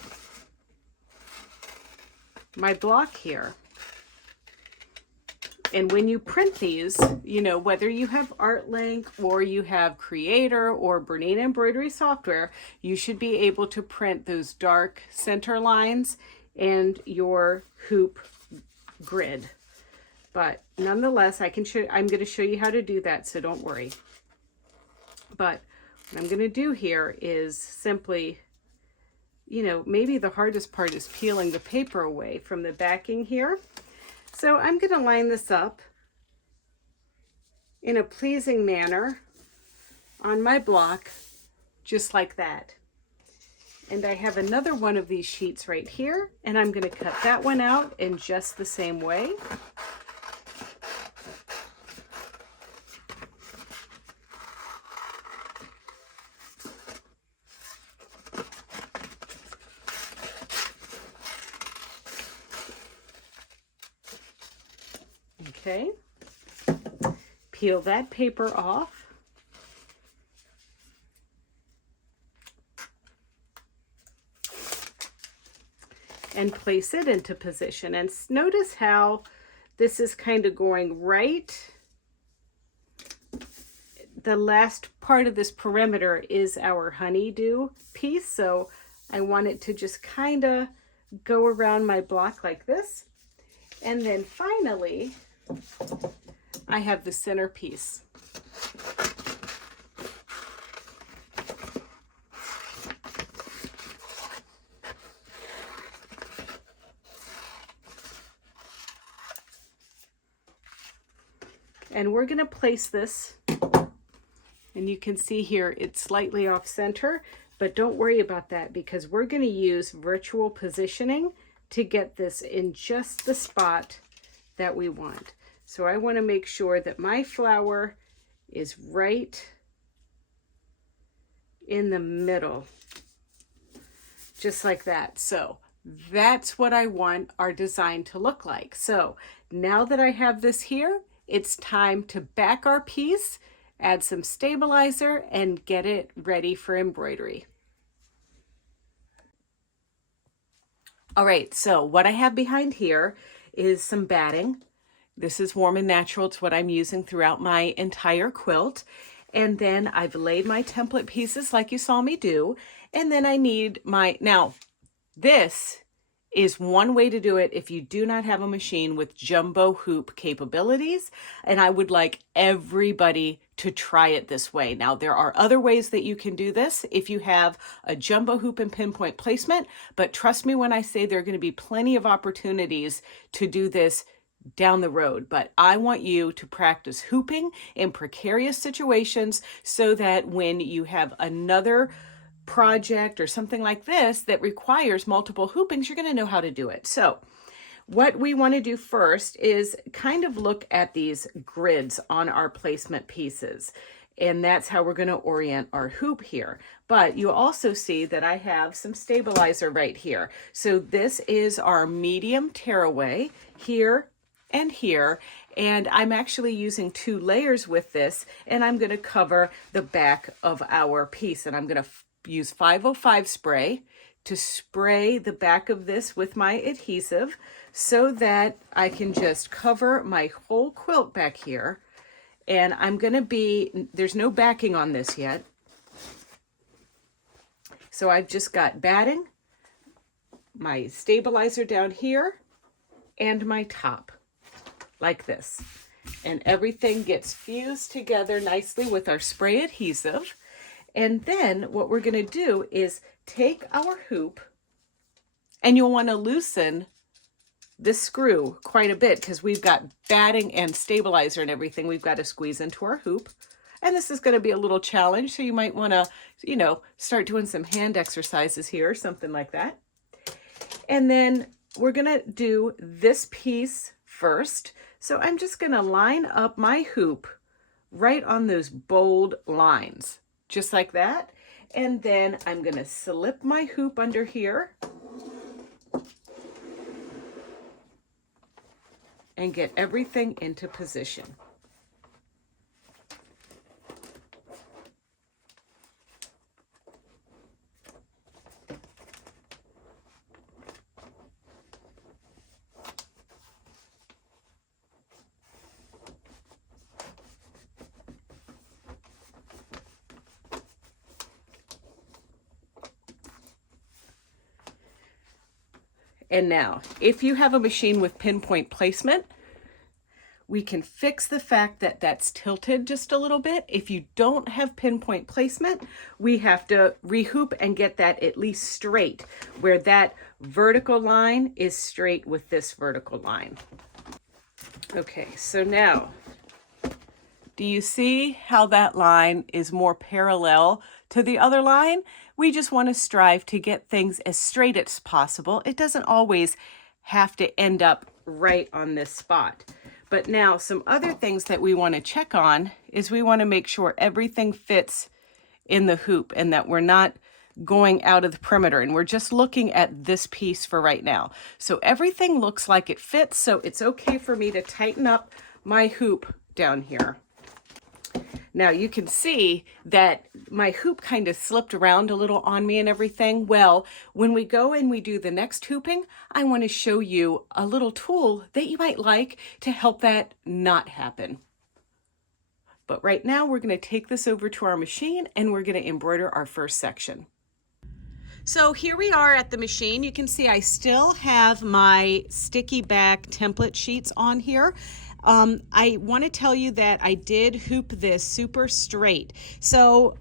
my block here. And when you print these, you know, whether you have ArtLink or you have Creator or Bernina embroidery software, you should be able to print those dark center lines and your hoop grid. But nonetheless, I'm going to show you how to do that, so don't worry. But what I'm going to do here is simply, you know, maybe the hardest part is peeling the paper away from the backing here. So I'm going to line this up in a pleasing manner on my block, just like that. And I have another one of these sheets right here, and I'm going to cut that one out in just the same way. Okay, peel that paper off. And place it into position. And notice how this is kind of going right. The last part of this perimeter is our honeydew piece, so I want it to just kind of go around my block like this. And then finally, I have the centerpiece. And we're going to place this, and you can see here it's slightly off center, but don't worry about that because we're going to use virtual positioning to get this in just the spot that we want. So I want to make sure that my flower is right in the middle, just like that. So that's what I want our design to look like. So now that I have this here, it's time to back our piece, add some stabilizer, and get it ready for embroidery. All right, so what I have behind here is some batting. This is Warm and Natural. It's what I'm using throughout my entire quilt. And then I've laid my template pieces like you saw me do. And then I need my, now this is one way to do it if you do not have a machine with jumbo hoop capabilities. And I would like everybody to try it this way. Now, there are other ways that you can do this if you have a jumbo hoop and pinpoint placement, but trust me when I say there are going to be plenty of opportunities to do this down the road. But I want you to practice hooping in precarious situations so that when you have another project or something like this that requires multiple hoopings, you're going to know how to do it. So what we want to do first is kind of look at these grids on our placement pieces. And that's how we're going to orient our hoop here. But you also see that I have some stabilizer right here. So this is our medium tearaway here and here. And I'm actually using 2 layers with this. And I'm going to cover the back of our piece. And I'm going to use 505 spray to spray the back of this with my adhesive so that I can just cover my whole quilt back here. And I'm going to be, there's no backing on this yet. So I've just got batting, my stabilizer down here, and my top, like this. And everything gets fused together nicely with our spray adhesive. And then what we're going to do is take our hoop, and you'll want to loosen this screw quite a bit because we've got batting and stabilizer and everything we've got to squeeze into our hoop. And this is going to be a little challenge, so you might want to, you know, start doing some hand exercises here or something like that. And then we're going to do this piece first. So I'm just going to line up my hoop right on those bold lines, just like that. And then I'm going to slip my hoop under here. and get everything into position. And now, if you have a machine with pinpoint placement, we can fix the fact that that's tilted just a little bit. If you don't have pinpoint placement, we have to rehoop and get that at least straight, where that vertical line is straight with this vertical line. Okay, so now, do you see how that line is more parallel to the other line? We just want to strive to get things as straight as possible. It doesn't always have to end up right on this spot. But now some other things that we want to check on is we want to make sure everything fits in the hoop and that we're not going out of the perimeter, and we're just looking at this piece for right now. So everything looks like it fits, so it's okay for me to tighten up my hoop down here. Now you can see that my hoop kind of slipped around a little on me and everything. Well, when we go and we do the next hooping, I want to show you a little tool that you might like to help that not happen. But right now we're going to take this over to our machine and we're going to embroider our first section. So here we are at the machine. You can see I still have my sticky back template sheets on here. I want to tell you that I did hoop this super straight. So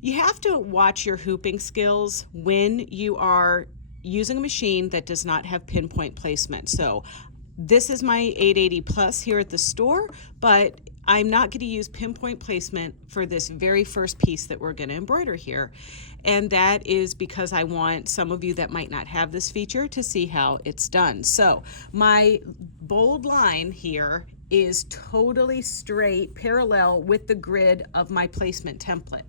you have to watch your hooping skills when you are using a machine that does not have pinpoint placement. So this is my 880 Plus here at the store, but I'm not going to use pinpoint placement for this very first piece that we're going to embroider here. And that is because I want some of you that might not have this feature to see how it's done. So my bold line here is totally straight, parallel with the grid of my placement template,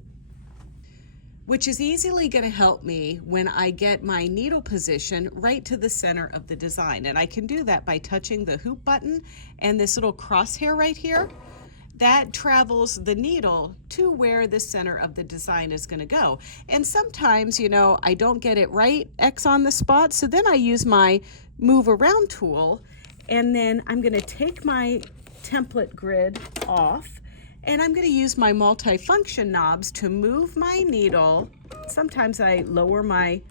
which is easily going to help me when I get my needle position right to the center of the design. And I can do that by touching the hoop button and this little crosshair right here. That travels the needle to where the center of the design is going to go. And sometimes, you know, I don't get it right X on the spot, so then I use my move around tool, and then I'm going to take my template grid off, and I'm going to use my multifunction knobs to move my needle. Sometimes I lower my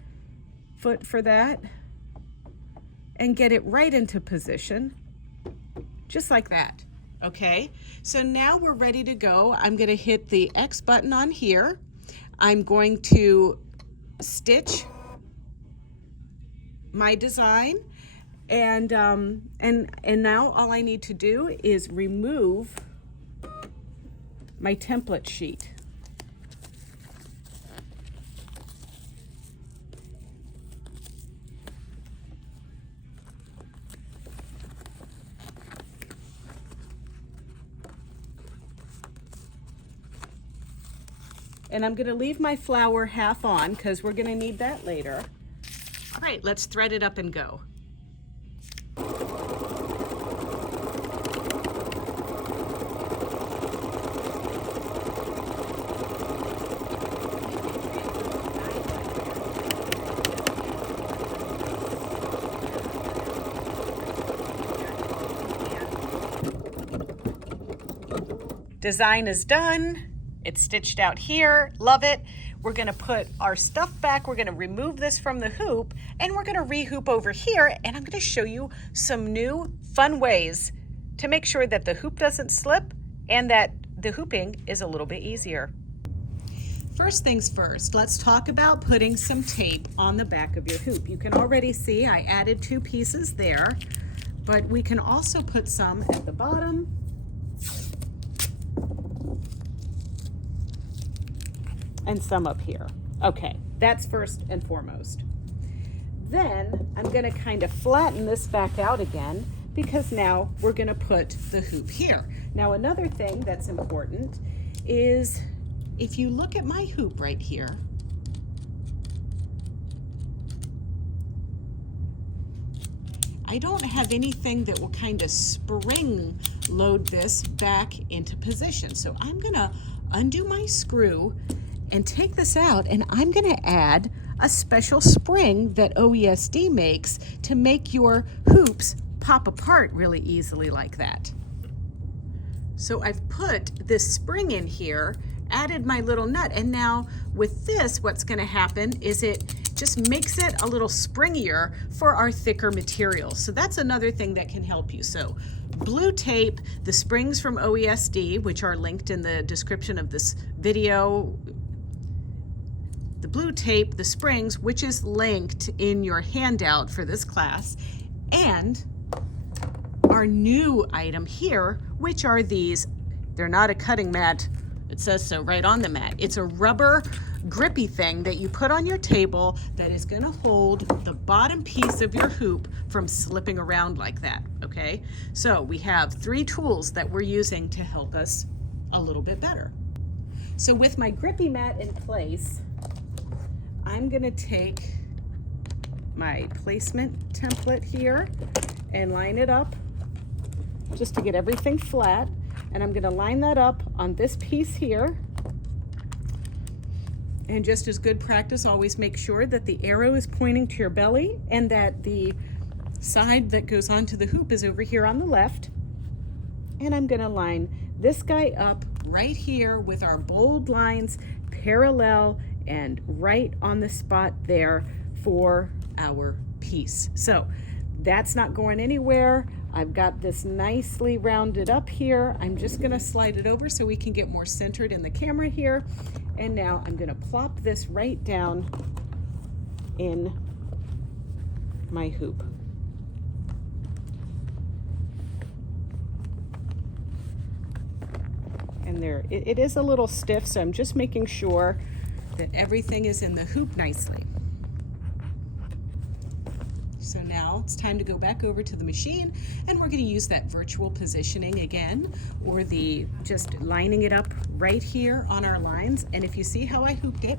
foot for that and get it right into position, just like that. Okay, so now we're ready to go. I'm going to hit the X button on here. I'm going to stitch my design, and now all I need to do is remove my template sheet. And I'm going to leave my flower half on because we're going to need that later. All right, let's thread it up and go. Design is done. It's stitched out here, love it. We're gonna put our stuff back, we're gonna remove this from the hoop, and we're gonna rehoop over here, and I'm gonna show you some new fun ways to make sure that the hoop doesn't slip and that the hooping is a little bit easier. First things first, let's talk about putting some tape on the back of your hoop. You can already see I added 2 pieces there, but we can also put some at the bottom and some up here. Okay, that's first and foremost. Then I'm going to kind of flatten this back out again because now we're going to put the hoop here. Now another thing that's important is if you look at my hoop right here, I don't have anything that will kind of spring load this back into position. So I'm gonna undo my screw and take this out, and I'm gonna add a special spring that OESD makes to make your hoops pop apart really easily like that. So I've put this spring in here, added my little nut, and now with this, what's gonna happen is it just makes it a little springier for our thicker materials. So that's another thing that can help you. So blue tape, the springs from OESD, which are linked in the description of this video, the blue tape, the springs, which is linked in your handout for this class, and our new item here, which are these. They're not a cutting mat. It says so right on the mat. It's a rubber grippy thing that you put on your table that is gonna hold the bottom piece of your hoop from slipping around like that, okay? So we have 3 tools that we're using to help us a little bit better. So with my grippy mat in place, I'm gonna take my placement template here and line it up just to get everything flat. And I'm gonna line that up on this piece here. And just as good practice, always make sure that the arrow is pointing to your belly and that the side that goes onto the hoop is over here on the left. And I'm gonna line this guy up right here with our bold lines parallel and right on the spot there for our piece. So that's not going anywhere. I've got this nicely rounded up here. I'm just gonna slide it over so we can get more centered in the camera here. And now I'm gonna plop this right down in my hoop. And there, it is a little stiff, so I'm just making sure that everything is in the hoop nicely. So now it's time to go back over to the machine, and we're going to use that virtual positioning again, or the just lining it up right here on our lines. And if you see how I hooped it,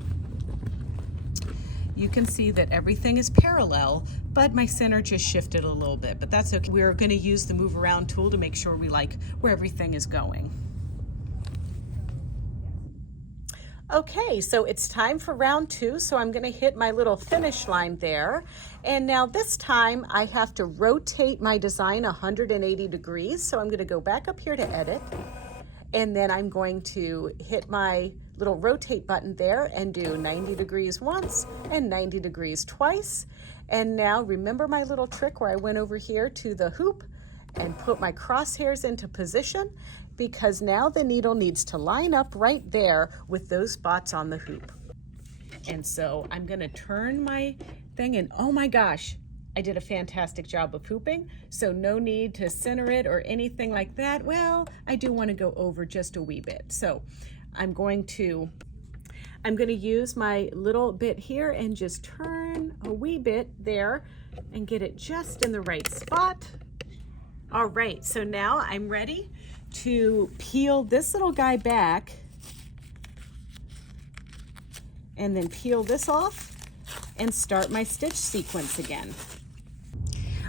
you can see that everything is parallel, but my center just shifted a little bit, but that's okay. We're going to use the move around tool to make sure we like where everything is going. Okay, so it's time for round 2, so I'm gonna hit my little finish line there. And now this time I have to rotate my design 180 degrees. So I'm gonna go back up here to edit, and then I'm going to hit my little rotate button there and do 90 degrees once and 90 degrees twice. And now remember my little trick where I went over here to the hoop and put my crosshairs into position, because now the needle needs to line up right there with those spots on the hoop. And so I'm gonna turn my thing, and oh my gosh, I did a fantastic job of hooping, so no need to center it or anything like that. Well, I do want to go over just a wee bit. So I'm going to use my little bit here and just turn a wee bit there and get it just in the right spot. All right, so now I'm ready to peel this little guy back and then peel this off and start my stitch sequence again.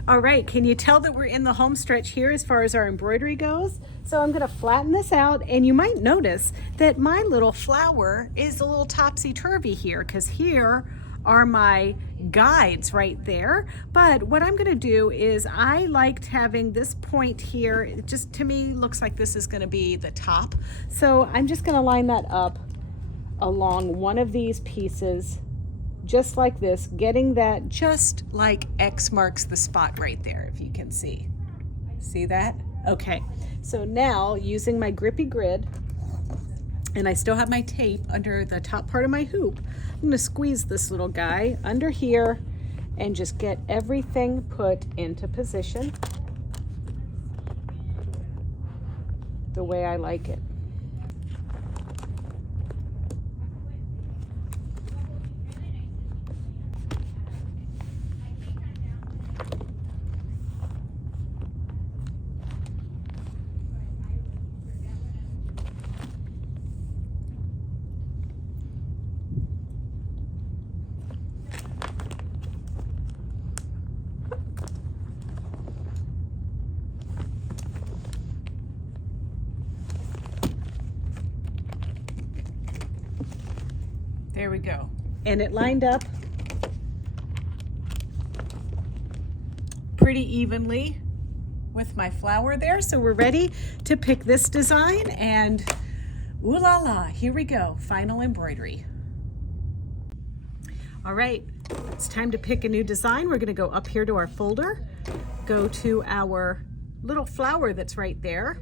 All right, can you tell that we're in the home stretch here as far as our embroidery goes? So I'm gonna flatten this out, and you might notice that my little flower is a little topsy-turvy here, because here are my guides right there. But what I'm gonna do is, I liked having this point here. It just, to me, looks like this is gonna be the top. So I'm just gonna line that up along one of these pieces, just like this, getting that just like X marks the spot right there, if you can see. See that? Okay, so now using my grippy grid, and I still have my tape under the top part of my hoop, I'm gonna squeeze this little guy under here and just get everything put into position the way I like it. There we go. And it lined up pretty evenly with my flower there. So we're ready to pick this design, and ooh la la, here we go, final embroidery. All right, it's time to pick a new design. We're gonna go up here to our folder, go to our little flower that's right there.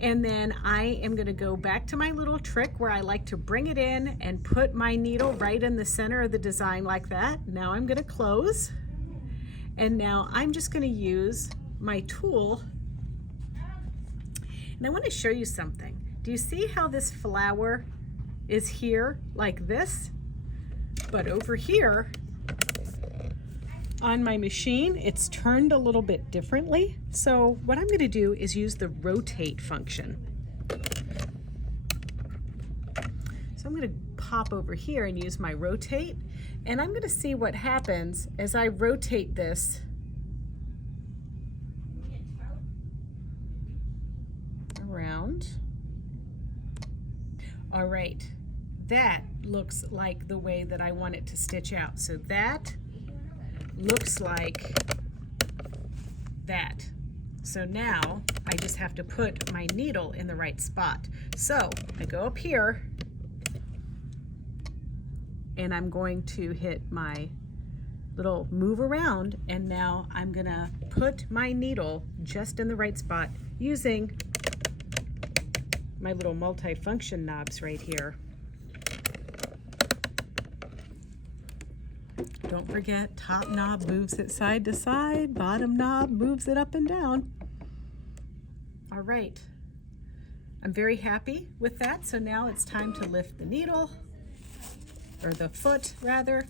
And then I am gonna go back to my little trick where I like to bring it in and put my needle right in the center of the design like that. Now I'm gonna close. And now I'm just gonna use my tool. And I wanna show you something. Do you see how this flower is here like this? But over here on my machine, it's turned a little bit differently. So what I'm gonna do is use the rotate function. So I'm gonna pop over here and use my rotate, and I'm gonna see what happens as I rotate this around. All right, that looks like the way that I want it to stitch out. So that looks like that. So now I just have to put my needle in the right spot. So I go up here and I'm going to hit my little move around, and now I'm gonna put my needle just in the right spot using my little multi-function knobs right here. Don't forget, top knob moves it side to side, bottom knob moves it up and down. All right, I'm very happy with that. So now it's time to lift the needle, or the foot rather.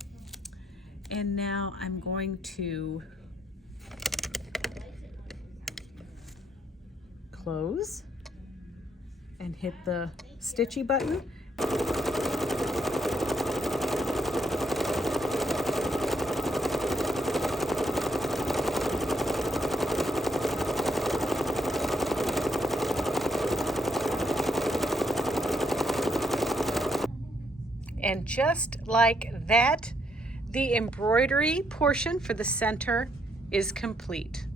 And now I'm going to close and hit the stitchy button. And just like that, the embroidery portion for the center is complete.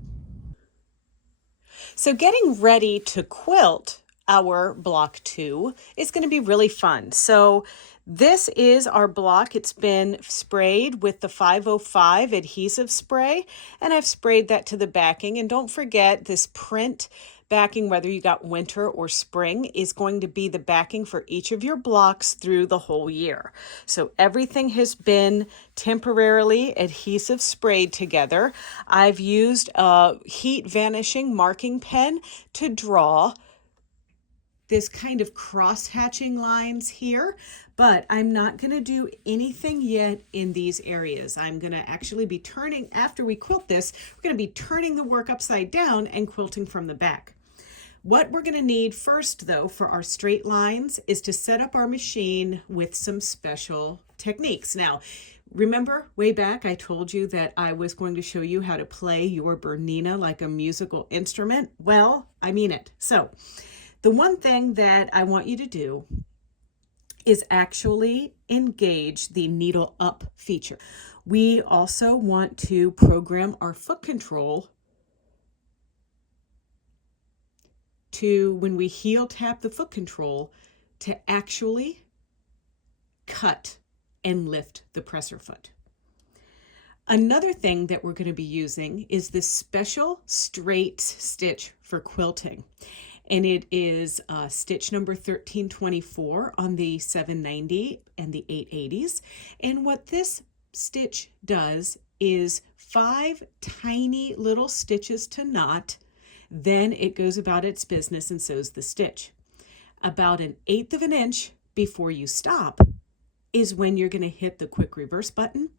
So getting ready to quilt our block 2 is going to be really fun. So this is our block. It's been sprayed with the 505 adhesive spray, and I've sprayed that to the backing. And don't forget, this print backing, whether you got winter or spring, is going to be the backing for each of your blocks through the whole year. So everything has been temporarily adhesive sprayed together. I've used a heat vanishing marking pen to draw this kind of cross-hatching lines here, but I'm not going to do anything yet in these areas. I'm going to actually be turning, after we quilt this, we're going to be turning the work upside down and quilting from the back. What we're going to need first, though, for our straight lines is to set up our machine with some special techniques. Now, remember way back I told you that I was going to show you how to play your Bernina like a musical instrument? Well, I mean it. So the one thing that I want you to do is actually engage the needle up feature. We also want to program our foot control to, when we heel tap the foot control, to actually cut and lift the presser foot. Another thing that we're going to be using is this special straight stitch for quilting. And it is stitch number 1324 on the 790 and the 880s. And what this stitch does is 5 tiny little stitches to knot. Then it goes about its business and sews the stitch. About 1/8 of an inch before you stop is when you're going to hit the quick reverse button.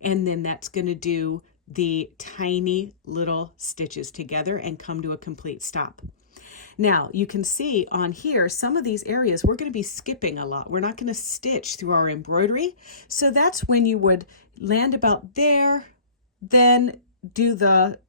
And then that's going to do the tiny little stitches together and come to a complete stop. Now, you can see on here, some of these areas we're going to be skipping a lot. We're not going to stitch through our embroidery. So that's when you would land about there, then do the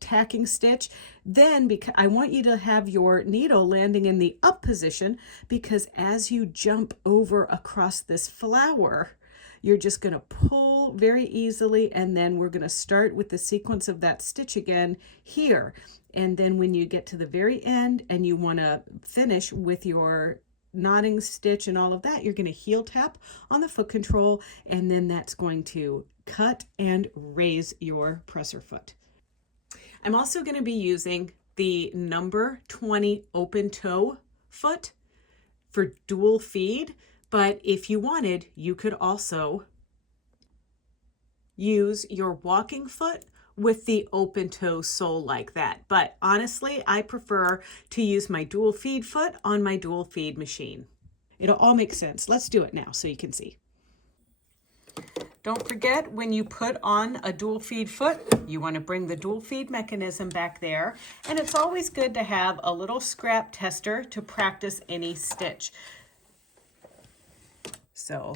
tacking stitch, then because I want you to have your needle landing in the up position, because as you jump over across this flower, you're just going to pull very easily, and then we're going to start with the sequence of that stitch again here. And then when you get to the very end and you want to finish with your knotting stitch and all of that, you're going to heel tap on the foot control, and then that's going to cut and raise your presser foot. I'm also going to be using the number 20 open toe foot for dual feed, but if you wanted, you could also use your walking foot with the open toe sole like that. But honestly, I prefer to use my dual feed foot on my dual feed machine. It'll all make sense. Let's do it now so you can see. Don't forget, when you put on a dual feed foot, you want to bring the dual feed mechanism back there. And it's always good to have a little scrap tester to practice any stitch. So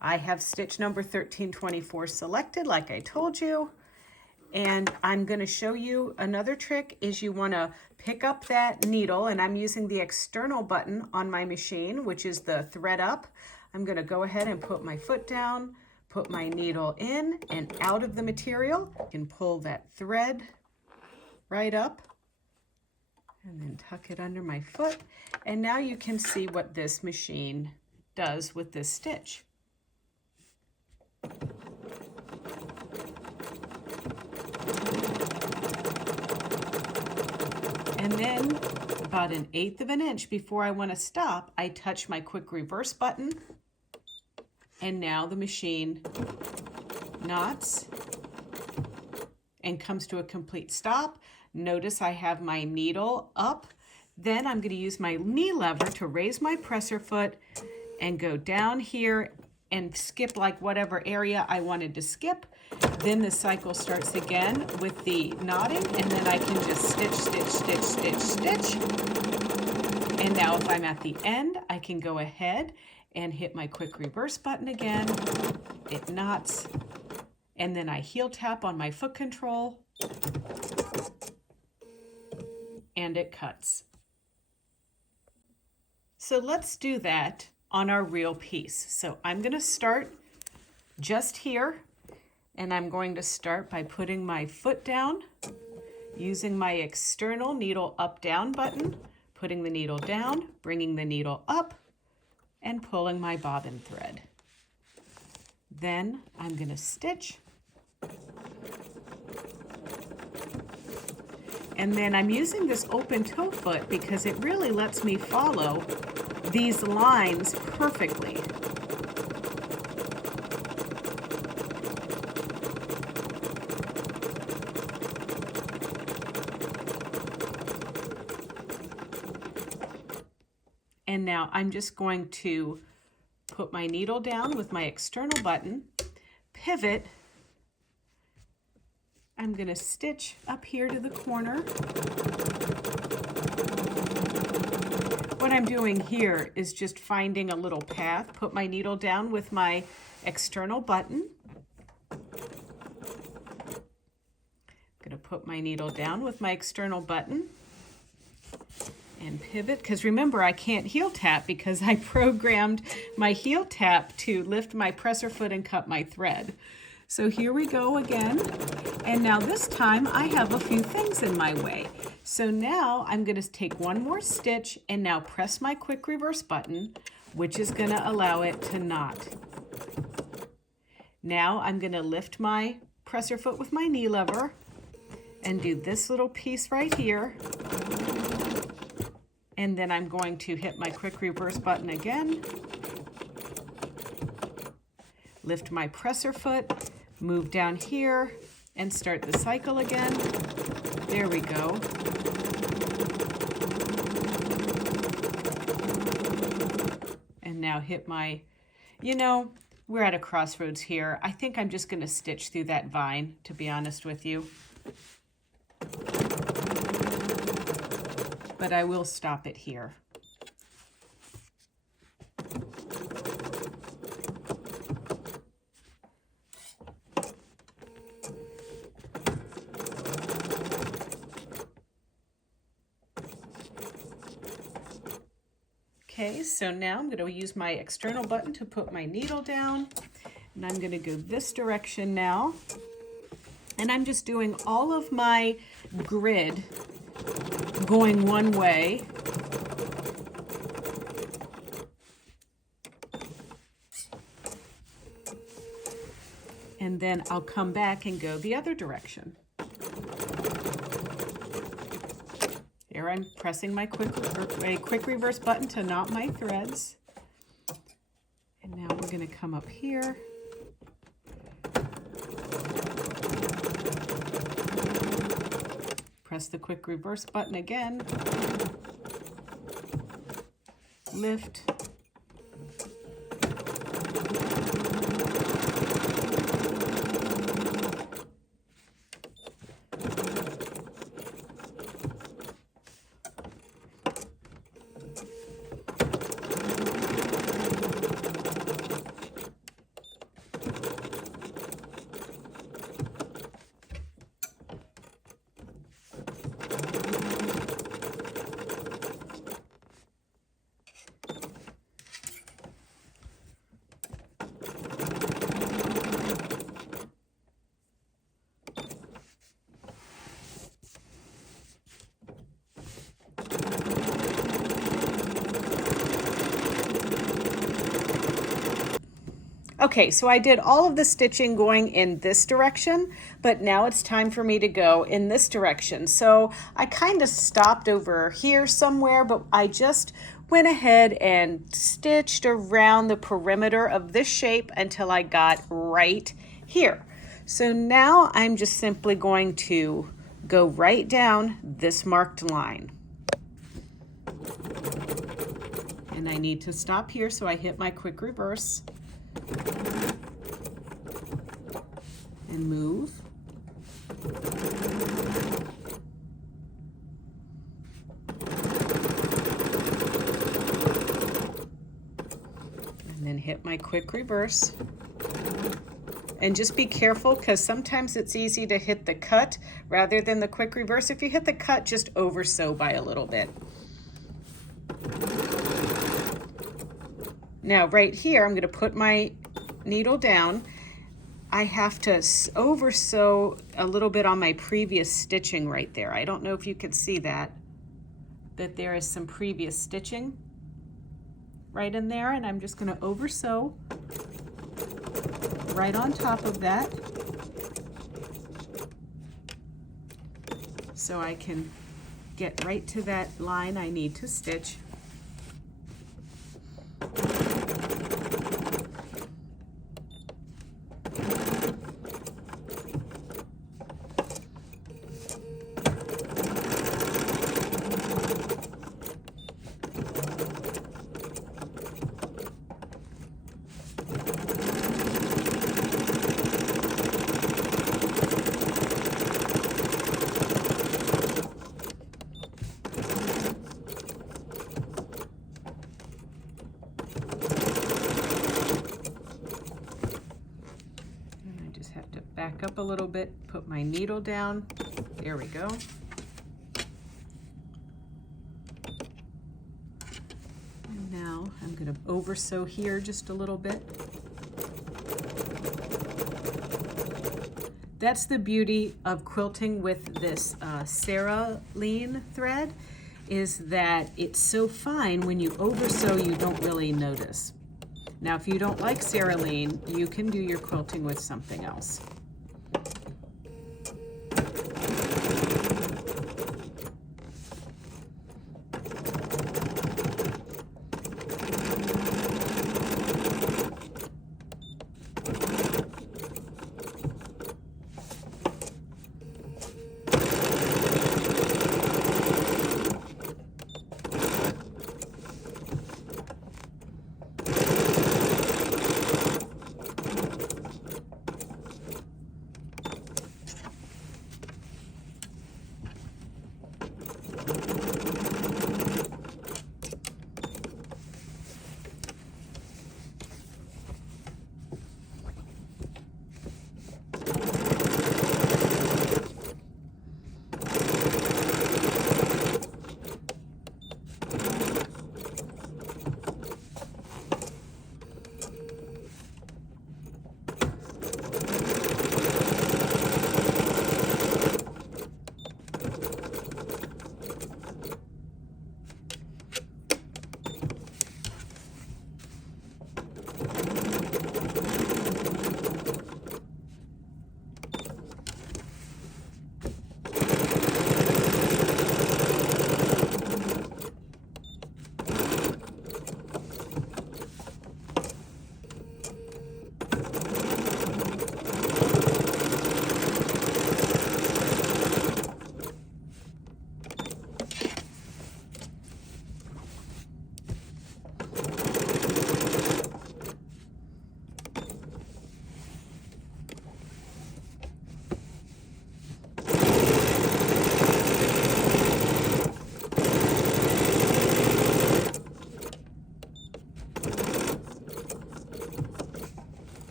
I have stitch number 1324 selected, like I told you. And I'm going to show you another trick is you want to pick up that needle, and I'm using the external button on my machine, which is the thread up. I'm going to go ahead and put my foot down, put my needle in and out of the material. I can pull that thread right up and then tuck it under my foot. And now you can see what this machine does with this stitch. And then about 1/8 of an inch before I want to stop, I touch my quick reverse button, and now the machine knots and comes to a complete stop. Notice I have my needle up. Then I'm going to use my knee lever to raise my presser foot and go down here and skip like whatever area I wanted to skip. Then the cycle starts again with the knotting, and then I can just stitch, stitch, stitch, stitch, stitch. And now if I'm at the end, I can go ahead and hit my quick reverse button again. It knots, and then I heel tap on my foot control, and it cuts. So let's do that on our real piece. So I'm going to start just here, and I'm going to start by putting my foot down, using my external needle up down button, putting the needle down, bringing the needle up, and pulling my bobbin thread. Then I'm going to stitch, and then I'm using this open toe foot because it really lets me follow these lines perfectly. And now I'm just going to put my needle down with my external button, pivot. I'm going to stitch up here to the corner. What I'm doing here is just finding a little path, put my needle down with my external button. I'm going to put my needle down with my external button and pivot, because remember, I can't heel tap because I programmed my heel tap to lift my presser foot and cut my thread. So here we go again. And now this time I have a few things in my way. So now I'm going to take one more stitch and now press my quick reverse button, which is going to allow it to knot. Now I'm going to lift my presser foot with my knee lever and do this little piece right here. And then I'm going to hit my quick reverse button again, lift my presser foot, move down here, and start the cycle again. There we go. And now hit my, we're at a crossroads here. I think I'm just going to stitch through that vine, to be honest with you. But I will stop it here. Okay, so now I'm going to use my external button to put my needle down, and I'm going to go this direction now. And I'm just doing all of my grid going one way. And then I'll come back and go the other direction. Here I'm pressing my quick reverse button to knot my threads. And now we're going to come up here. Press the quick reverse button again. Lift. Okay, so I did all of the stitching going in this direction, but now it's time for me to go in this direction. So I kind of stopped over here somewhere, but I just went ahead and stitched around the perimeter of this shape until I got right here. So now I'm just simply going to go right down this marked line. And I need to stop here, so I hit my quick reverse. And move. And then hit my quick reverse. And just be careful, because sometimes it's easy to hit the cut rather than the quick reverse. If you hit the cut, just over sew by a little bit. Now right here, I'm going to put my needle down. I have to over sew a little bit on my previous stitching right there. I don't know if you can see that there is some previous stitching right in there, and I'm just going to over sew right on top of that so I can get right to that line I need to stitch. Back up a little bit, put my needle down. There we go. And now I'm going to over sew here just a little bit. That's the beauty of quilting with this Cerulean thread, is that it's so fine when you over sew you don't really notice. Now if you don't like Cerulean, you can do your quilting with something else.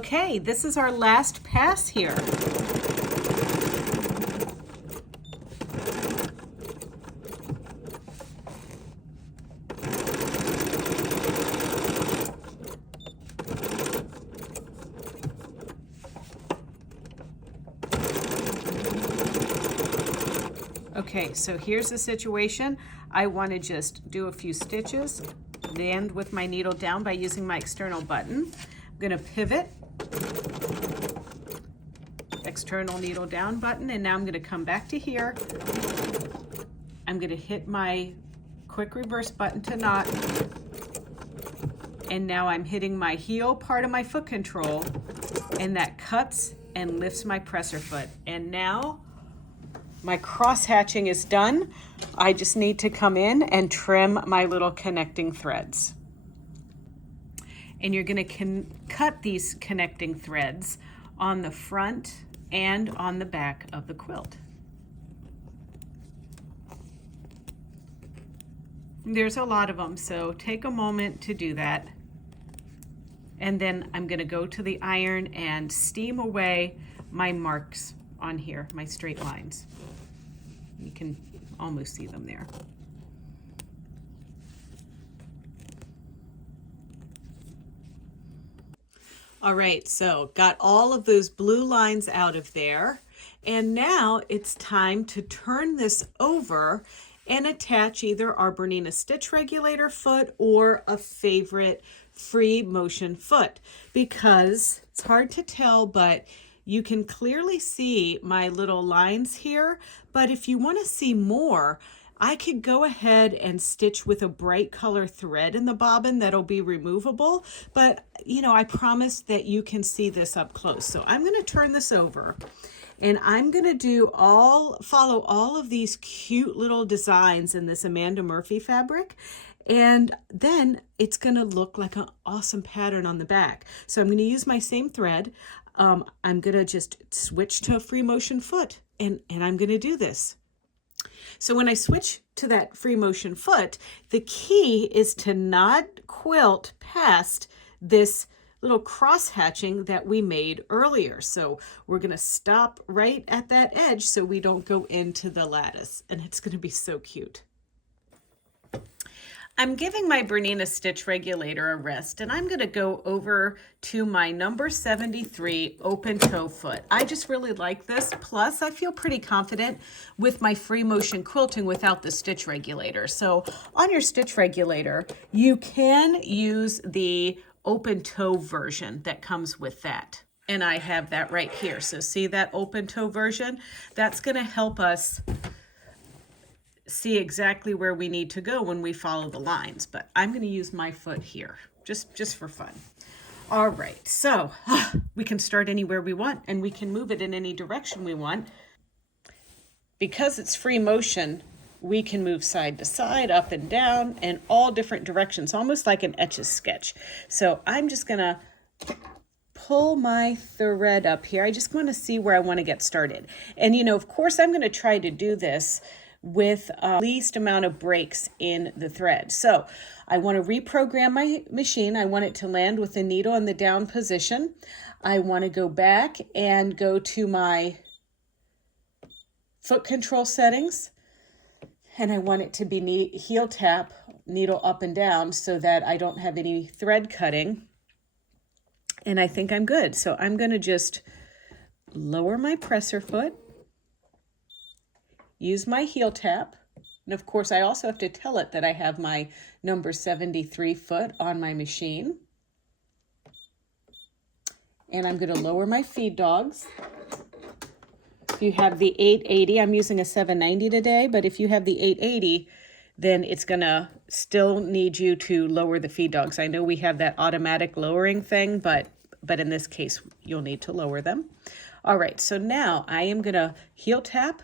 Okay, this is our last pass here. Okay, so here's the situation. I want to just do a few stitches, land with my needle down by using my external button. I'm going to pivot, external needle down button, and now I'm going to come back to here. I'm going to hit my quick reverse button to knot, and now I'm hitting my heel part of my foot control, and that cuts and lifts my presser foot. And now my cross hatching is done. I just need to come in and trim my little connecting threads. And you're going to cut these connecting threads on the front and on the back of the quilt. There's a lot of them, so take a moment to do that. And then I'm going to go to the iron and steam away my marks on here, my straight lines. You can almost see them there. All right, so got all of those blue lines out of there. And now it's time to turn this over and attach either our Bernina stitch regulator foot or a favorite free motion foot, because it's hard to tell, but you can clearly see my little lines here. But if you want to see more, I could go ahead and stitch with a bright color thread in the bobbin that'll be removable. But you know, I promise that you can see this up close. So I'm going to turn this over, and I'm going to follow all of these cute little designs in this Amanda Murphy fabric. And then it's going to look like an awesome pattern on the back. So I'm going to use my same thread. I'm going to just switch to a free motion foot, and I'm going to do this. So when I switch to that free motion foot, the key is to not quilt past this little cross hatching that we made earlier. So we're going to stop right at that edge so we don't go into the lattice, and it's going to be so cute. I'm giving my Bernina stitch regulator a rest, and I'm going to go over to my number 73 open toe foot. I just really like this. Plus, I feel pretty confident with my free motion quilting without the stitch regulator. So on your stitch regulator, you can use the open toe version that comes with that. And I have that right here. So see that open toe version? That's going to help us see exactly where we need to go when we follow the lines. But I'm going to use my foot here just for fun. All right, so we can start anywhere we want, and we can move it in any direction we want. Because it's free motion, we can move side to side, up and down, and all different directions, almost like an Etch-a-Sketch. So I'm just going to pull my thread up here. I just want to see where I want to get started. And you know, of course, I'm going to try to do this with least amount of breaks in the thread. So I want to reprogram my machine. I want it to land with the needle in the down position. I want to go back and go to my foot control settings, and I want it to be heel tap, needle up and down, so that I don't have any thread cutting. And I think I'm good. So I'm going to just lower my presser foot, use my heel tap, and of course I also have to tell it that I have my number 73 foot on my machine. And I'm going to lower my feed dogs. If you have the 880, I'm using a 790 today, but if you have the 880, then it's going to still need you to lower the feed dogs. I know we have that automatic lowering thing, but in this case, you'll need to lower them. All right, so now I am going to heel tap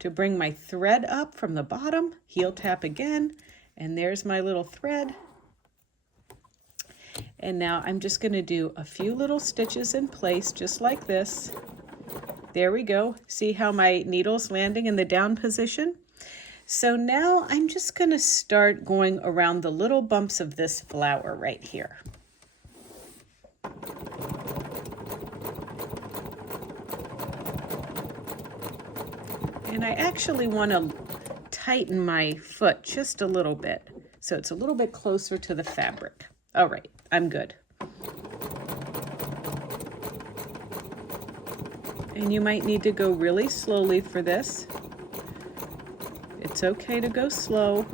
to bring my thread up from the bottom, heel tap again, and there's my little thread. And now I'm just going to do a few little stitches in place, just like this. There we go. See how my needle's landing in the down position? So now I'm just going to start going around the little bumps of this flower right here. And I actually want to tighten my foot just a little bit, so it's a little bit closer to the fabric. All right, I'm good. And you might need to go really slowly for this. It's okay to go slow.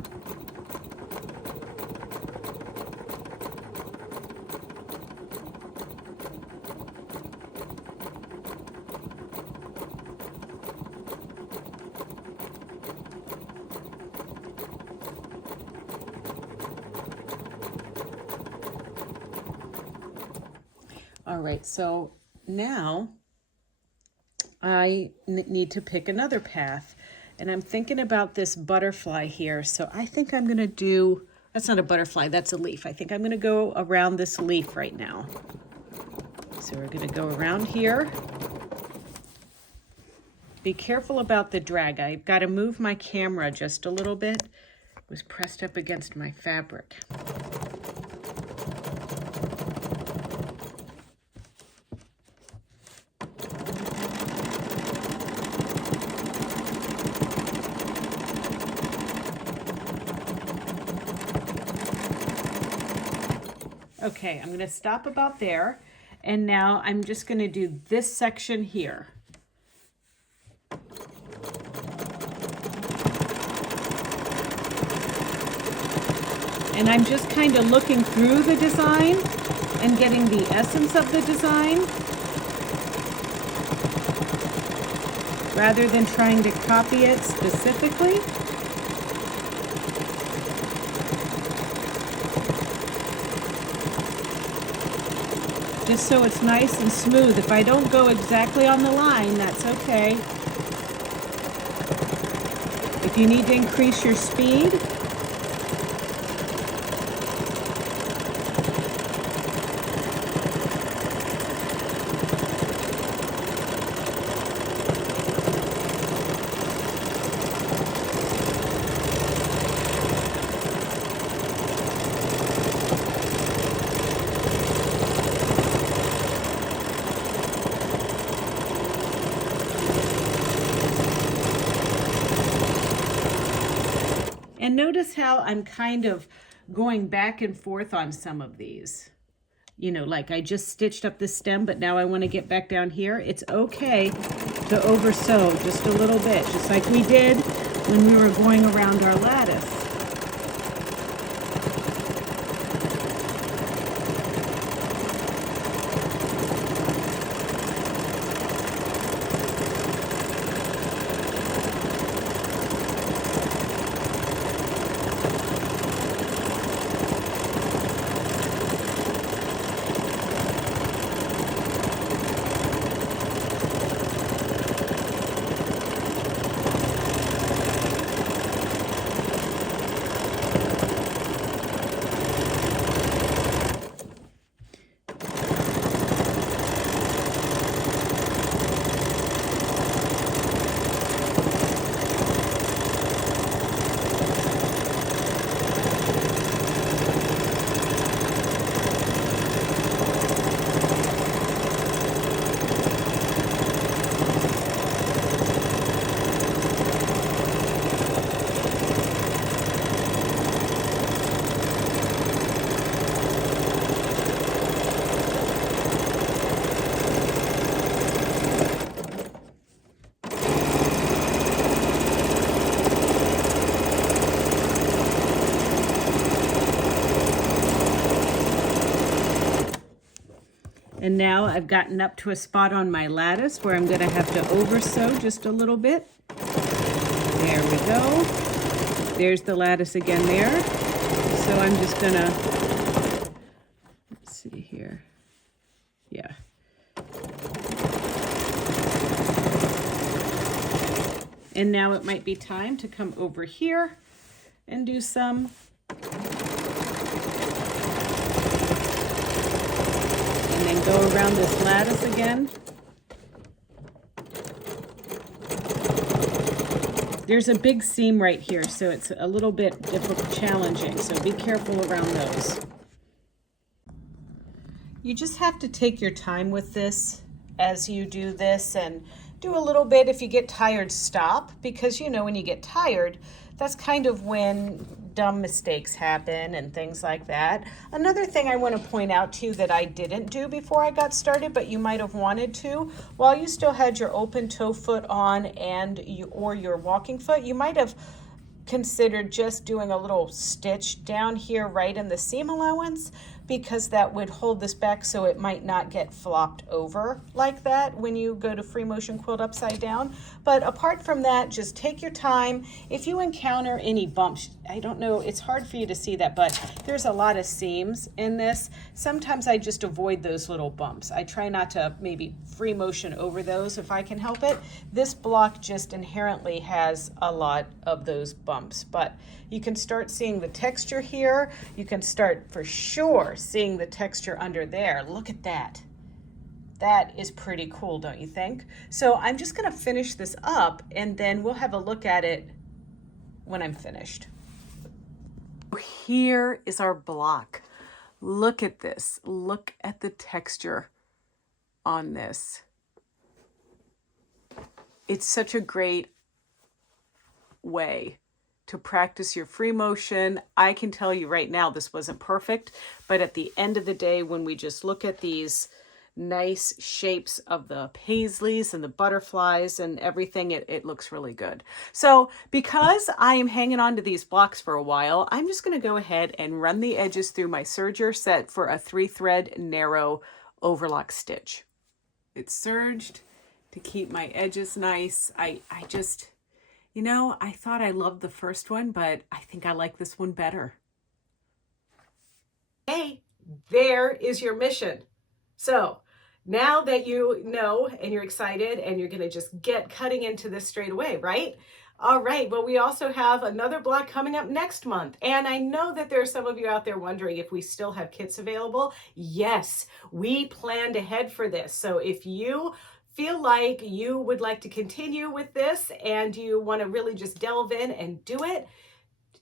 All right, so now I need to pick another path, and I'm thinking about this butterfly here. So I think I'm gonna do, that's not a butterfly, that's a leaf. I think I'm gonna go around this leaf right now. So we're gonna go around here. Be careful about the drag. I've got to move my camera just a little bit. It was pressed up against my fabric. Okay, I'm going to stop about there, and now I'm just going to do this section here. And I'm just kind of looking through the design and getting the essence of the design, rather than trying to copy it specifically. Just so it's nice and smooth. If I don't go exactly on the line, that's okay. If you need to increase your speed, and notice how I'm kind of going back and forth on some of these. You know, like I just stitched up the stem, but now I want to get back down here. It's okay to over sew just a little bit, just like we did when we were going around our lattice. And now I've gotten up to a spot on my lattice where I'm going to have to over sew just a little bit. There we go. There's the lattice again there. So I'm just going to, let's see here. Yeah. And now it might be time to come over here and do some and then go around this lattice again. There's a big seam right here, so it's a little bit difficult, challenging, so be careful around those. You just have to take your time with this as you do this and Do a little bit. If you get tired, stop, because you know when you get tired, that's kind of when dumb mistakes happen and things like that. Another thing I want to point out to you that I didn't do before I got started, but you might have wanted to, while you still had your open toe foot on and or your walking foot, you might have considered just doing a little stitch down here right in the seam allowance, because that would hold this back so it might not get flopped over like that when you go to free motion quilt upside down. But apart from that, just take your time. If you encounter any bumps, I don't know, it's hard for you to see that, but there's a lot of seams in this. Sometimes I just avoid those little bumps. I try not to maybe free motion over those if I can help it. This block just inherently has a lot of those bumps, but you can start seeing the texture here. You can start for sure seeing the texture under there. Look at that. That is pretty cool, don't you think? So I'm just gonna finish this up and then we'll have a look at it when I'm finished. Here is our block. Look at this. Look at the texture on this. It's such a great way to practice your free motion. I can tell you right now, this wasn't perfect, but at the end of the day, when we just look at these nice shapes of the paisleys and the butterflies and everything, it looks really good. So because I am hanging on to these blocks for a while, I'm just going to go ahead and run the edges through my serger set for a 3-thread narrow overlock stitch. It's serged to keep my edges nice. I just, you know, I thought I loved the first one, but I think I like this one better. Hey, there is your mission. So now that you know and you're excited and you're going to just get cutting into this straight away, right? All right, well, we also have another block coming up next month. And I know that there are some of you out there wondering if we still have kits available. Yes, we planned ahead for this. So if you feel like you would like to continue with this and you want to really just delve in and do it,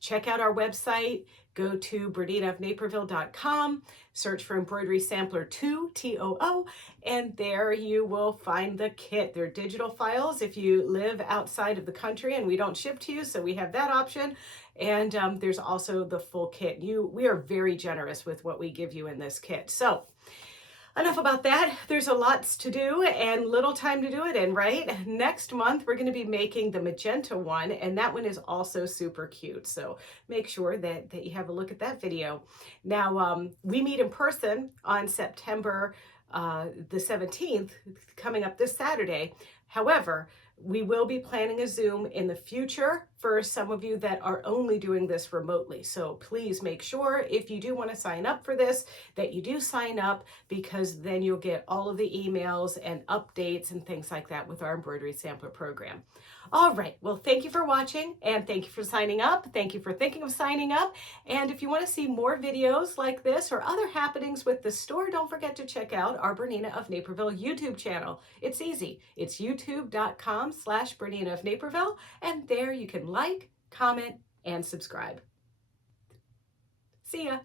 check out our website. Go to BERNINA.com, search for Embroidery Sampler 2, TOO, and there you will find the kit. They're digital files if you live outside of the country and we don't ship to you, so we have that option. And there's also the full kit. We are very generous with what we give you in this kit. So enough about that. There's a lot to do and little time to do it in, right? Next month, we're going to be making the magenta one, and that one is also super cute. So make sure that you have a look at that video. Now, we meet in person on September the 17th, coming up this Saturday. However, we will be planning a Zoom in the future for some of you that are only doing this remotely. So please make sure if you do want to sign up for this, that you do sign up, because then you'll get all of the emails and updates and things like that with our embroidery sampler program. All right, well, thank you for watching and thank you for signing up. Thank you for thinking of signing up. And if you want to see more videos like this or other happenings with the store, don't forget to check out our BERNINA of Naperville YouTube channel. It's easy. It's youtube.com/BERNINA of Naperville, and there you can like, comment, and subscribe. See ya.